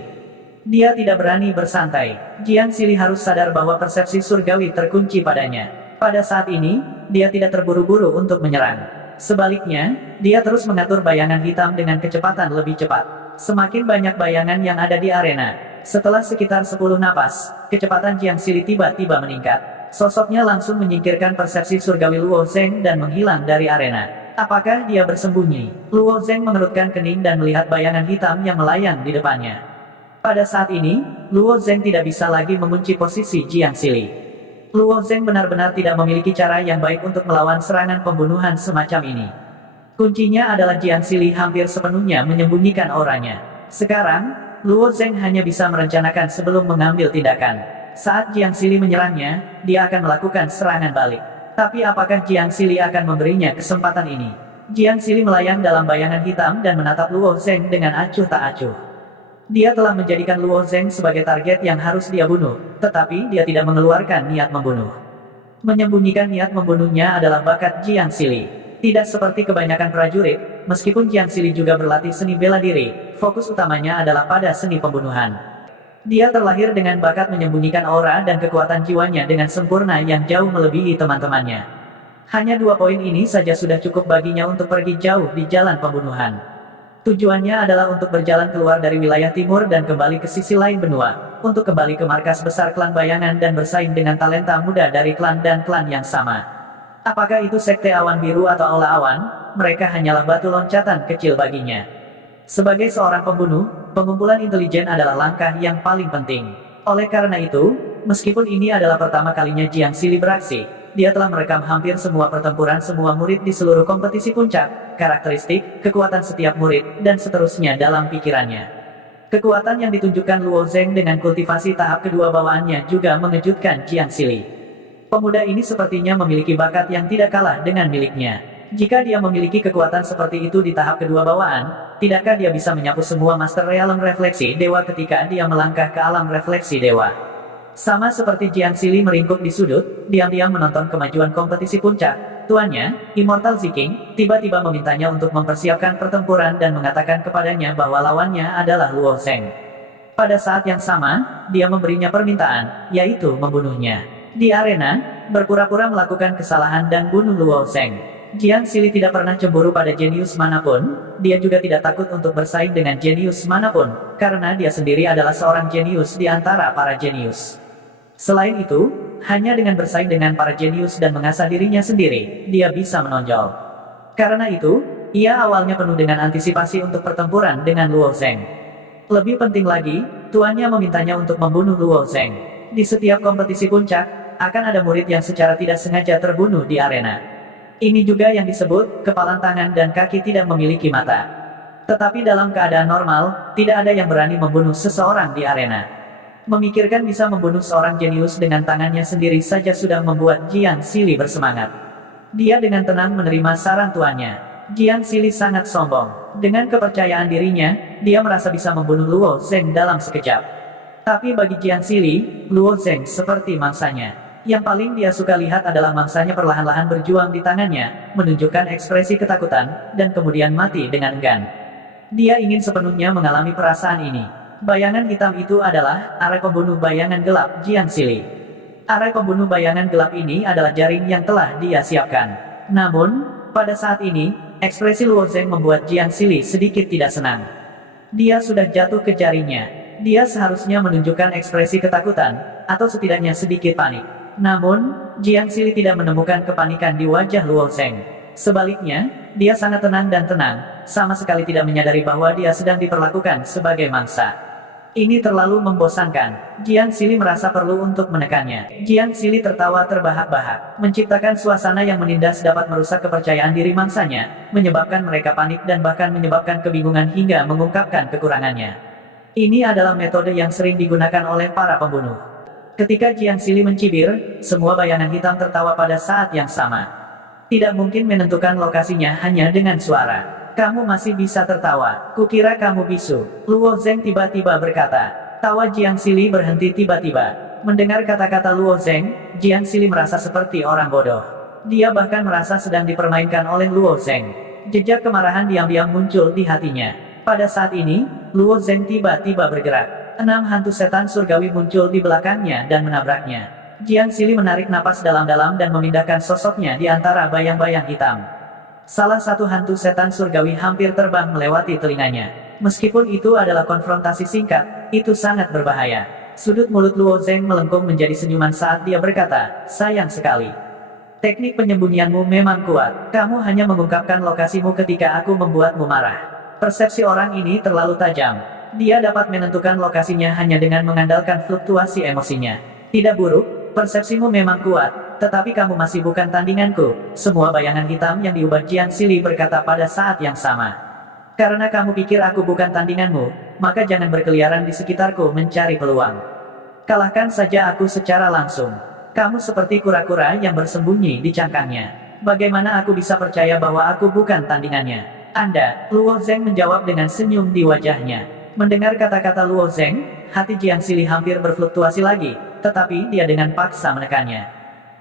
Dia tidak berani bersantai. Jiang Sili harus sadar bahwa persepsi surgawi terkunci padanya. Pada saat ini, dia tidak terburu-buru untuk menyerang. Sebaliknya, dia terus mengatur bayangan hitam dengan kecepatan lebih cepat. Semakin banyak bayangan yang ada di arena. Setelah sekitar 10 napas, kecepatan Jiang Sili tiba-tiba meningkat. Sosoknya langsung menyingkirkan persepsi surgawi Luo Zeng dan menghilang dari arena. Apakah dia bersembunyi? Luo Zeng mengerutkan kening dan melihat bayangan hitam yang melayang di depannya. Pada saat ini, Luo Zeng tidak bisa lagi mengunci posisi Jiang Sili. Luo Zeng benar-benar tidak memiliki cara yang baik untuk melawan serangan pembunuhan semacam ini. Kuncinya adalah Jiang Sili hampir sepenuhnya menyembunyikan auranya. Sekarang, Luo Zeng hanya bisa merencanakan sebelum mengambil tindakan. Saat Jiang Sili menyerangnya, dia akan melakukan serangan balik. Tapi apakah Jiang Sili akan memberinya kesempatan ini? Jiang Sili melayang dalam bayangan hitam dan menatap Luo Zeng dengan acuh tak acuh. Dia telah menjadikan Luo Zeng sebagai target yang harus dia bunuh, tetapi dia tidak mengeluarkan niat membunuh. Menyembunyikan niat membunuhnya adalah bakat Jiang Sili. Tidak seperti kebanyakan prajurit, meskipun Jiang Sili juga berlatih seni bela diri, fokus utamanya adalah pada seni pembunuhan. Dia terlahir dengan bakat menyembunyikan aura dan kekuatan jiwanya dengan sempurna yang jauh melebihi teman-temannya. Hanya 2 poin ini saja sudah cukup baginya untuk pergi jauh di jalan pembunuhan. Tujuannya adalah untuk berjalan keluar dari wilayah timur dan kembali ke sisi lain benua, untuk kembali ke markas besar klan bayangan dan bersaing dengan talenta muda dari klan dan klan yang sama. Apakah itu sekte awan biru atau aula awan, mereka hanyalah batu loncatan kecil baginya. Sebagai seorang pembunuh, pengumpulan intelijen adalah langkah yang paling penting. Oleh karena itu, meskipun ini adalah pertama kalinya Jiang Sili beraksi, dia telah merekam hampir semua pertempuran semua murid di seluruh kompetisi puncak, karakteristik, kekuatan setiap murid, dan seterusnya dalam pikirannya. Kekuatan yang ditunjukkan Luo Zeng dengan kultivasi tahap kedua bawaannya juga mengejutkan Jiang Sili. Pemuda ini sepertinya memiliki bakat yang tidak kalah dengan miliknya. Jika dia memiliki kekuatan seperti itu di tahap kedua bawaan, tidakkah dia bisa menyapu semua Master Realm Refleksi Dewa ketika dia melangkah ke alam refleksi dewa? Sama seperti Jiang Sili meringkuk di sudut, diam-diam menonton kemajuan kompetisi puncak, tuannya, Immortal Ziking, tiba-tiba memintanya untuk mempersiapkan pertempuran dan mengatakan kepadanya bahwa lawannya adalah Luo Zheng. Pada saat yang sama, dia memberinya permintaan, yaitu membunuhnya. Di arena, berpura-pura melakukan kesalahan dan bunuh Luo Zheng. Jiang Sili tidak pernah cemburu pada jenius manapun, dia juga tidak takut untuk bersaing dengan jenius manapun, karena dia sendiri adalah seorang jenius di antara para jenius. Selain itu, hanya dengan bersaing dengan para jenius dan mengasah dirinya sendiri, dia bisa menonjol. Karena itu, ia awalnya penuh dengan antisipasi untuk pertempuran dengan Luo Zheng. Lebih penting lagi, tuannya memintanya untuk membunuh Luo Zheng. Di setiap kompetisi puncak, akan ada murid yang secara tidak sengaja terbunuh di arena. Ini juga yang disebut, kepalan tangan dan kaki tidak memiliki mata. Tetapi dalam keadaan normal, tidak ada yang berani membunuh seseorang di arena. Memikirkan bisa membunuh seorang jenius dengan tangannya sendiri saja sudah membuat Jiang Sili bersemangat. Dia dengan tenang menerima saran tuannya. Jiang Sili sangat sombong. Dengan kepercayaan dirinya, dia merasa bisa membunuh Luo Zheng dalam sekejap. Tapi bagi Jiang Sili, Luo Zheng seperti mangsanya. Yang paling dia suka lihat adalah mangsanya perlahan-lahan berjuang di tangannya, menunjukkan ekspresi ketakutan, dan kemudian mati dengan enggan. Dia ingin sepenuhnya mengalami perasaan ini. Bayangan hitam itu adalah arai pembunuh bayangan gelap Jiang Sili. Arai pembunuh bayangan gelap ini adalah jaring yang telah dia siapkan. Namun, pada saat ini, ekspresi Luo Zheng membuat Jiang Sili sedikit tidak senang. Dia sudah jatuh ke jaringnya. Dia seharusnya menunjukkan ekspresi ketakutan, atau setidaknya sedikit panik. Namun, Jiang Sili tidak menemukan kepanikan di wajah Luo Zheng. Sebaliknya, dia sangat tenang dan tenang, sama sekali tidak menyadari bahwa dia sedang diperlakukan sebagai mangsa. Ini terlalu membosankan. Jiang Sili merasa perlu untuk menekannya. Jiang Sili tertawa terbahak-bahak, menciptakan suasana yang menindas dapat merusak kepercayaan diri mangsanya, menyebabkan mereka panik dan bahkan menyebabkan kebingungan hingga mengungkapkan kekurangannya. Ini adalah metode yang sering digunakan oleh para pembunuh. Ketika Jiang Sili mencibir, semua bayangan hitam tertawa pada saat yang sama. Tidak mungkin menentukan lokasinya hanya dengan suara. Kamu masih bisa tertawa, kukira kamu bisu. Luo Zheng tiba-tiba berkata. Tawa Jiang Sili berhenti tiba-tiba. Mendengar kata-kata Luo Zheng, Jiang Sili merasa seperti orang bodoh. Dia bahkan merasa sedang dipermainkan oleh Luo Zheng. Jejak kemarahan diam-diam muncul di hatinya. Pada saat ini, Luo Zheng tiba-tiba bergerak. 6 hantu setan surgawi muncul di belakangnya dan menabraknya. Jiang Sili menarik napas dalam-dalam dan memindahkan sosoknya di antara bayang-bayang hitam. Salah satu hantu setan surgawi hampir terbang melewati telinganya. Meskipun itu adalah konfrontasi singkat, itu sangat berbahaya. Sudut mulut Luo Zheng melengkung menjadi senyuman saat dia berkata, sayang sekali. Teknik penyembunyianmu memang kuat. Kamu hanya mengungkapkan lokasimu ketika aku membuatmu marah. Persepsi orang ini terlalu tajam. Dia dapat menentukan lokasinya hanya dengan mengandalkan fluktuasi emosinya. Tidak buruk, persepsimu memang kuat, tetapi kamu masih bukan tandinganku. Semua bayangan hitam yang diubah Jiang Sili berkata pada saat yang sama. Karena kamu pikir aku bukan tandinganmu, maka jangan berkeliaran di sekitarku mencari peluang. Kalahkan saja aku secara langsung. Kamu seperti kura-kura yang bersembunyi di cangkangnya. Bagaimana aku bisa percaya bahwa aku bukan tandingannya? Anda, Luo Zheng menjawab dengan senyum di wajahnya. Mendengar kata-kata Luo Zheng, hati Jiang Sili hampir berfluktuasi lagi, tetapi dia dengan paksa menekannya.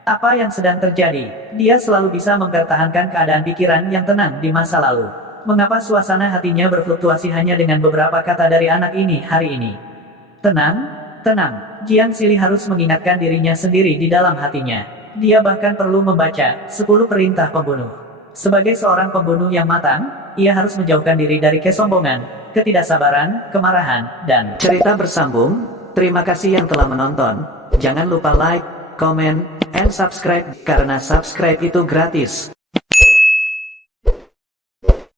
Apa yang sedang terjadi? Dia selalu bisa mempertahankan keadaan pikiran yang tenang di masa lalu. Mengapa suasana hatinya berfluktuasi hanya dengan beberapa kata dari anak ini hari ini? Tenang, tenang. Jiang Sili harus mengingatkan dirinya sendiri di dalam hatinya. Dia bahkan perlu membaca 10 perintah pembunuh. Sebagai seorang pembunuh yang matang, ia harus menjauhkan diri dari kesombongan, ketidaksabaran, kemarahan, dan cerita bersambung. Terima kasih yang telah menonton. Jangan lupa like, comment, and subscribe, karena subscribe itu gratis.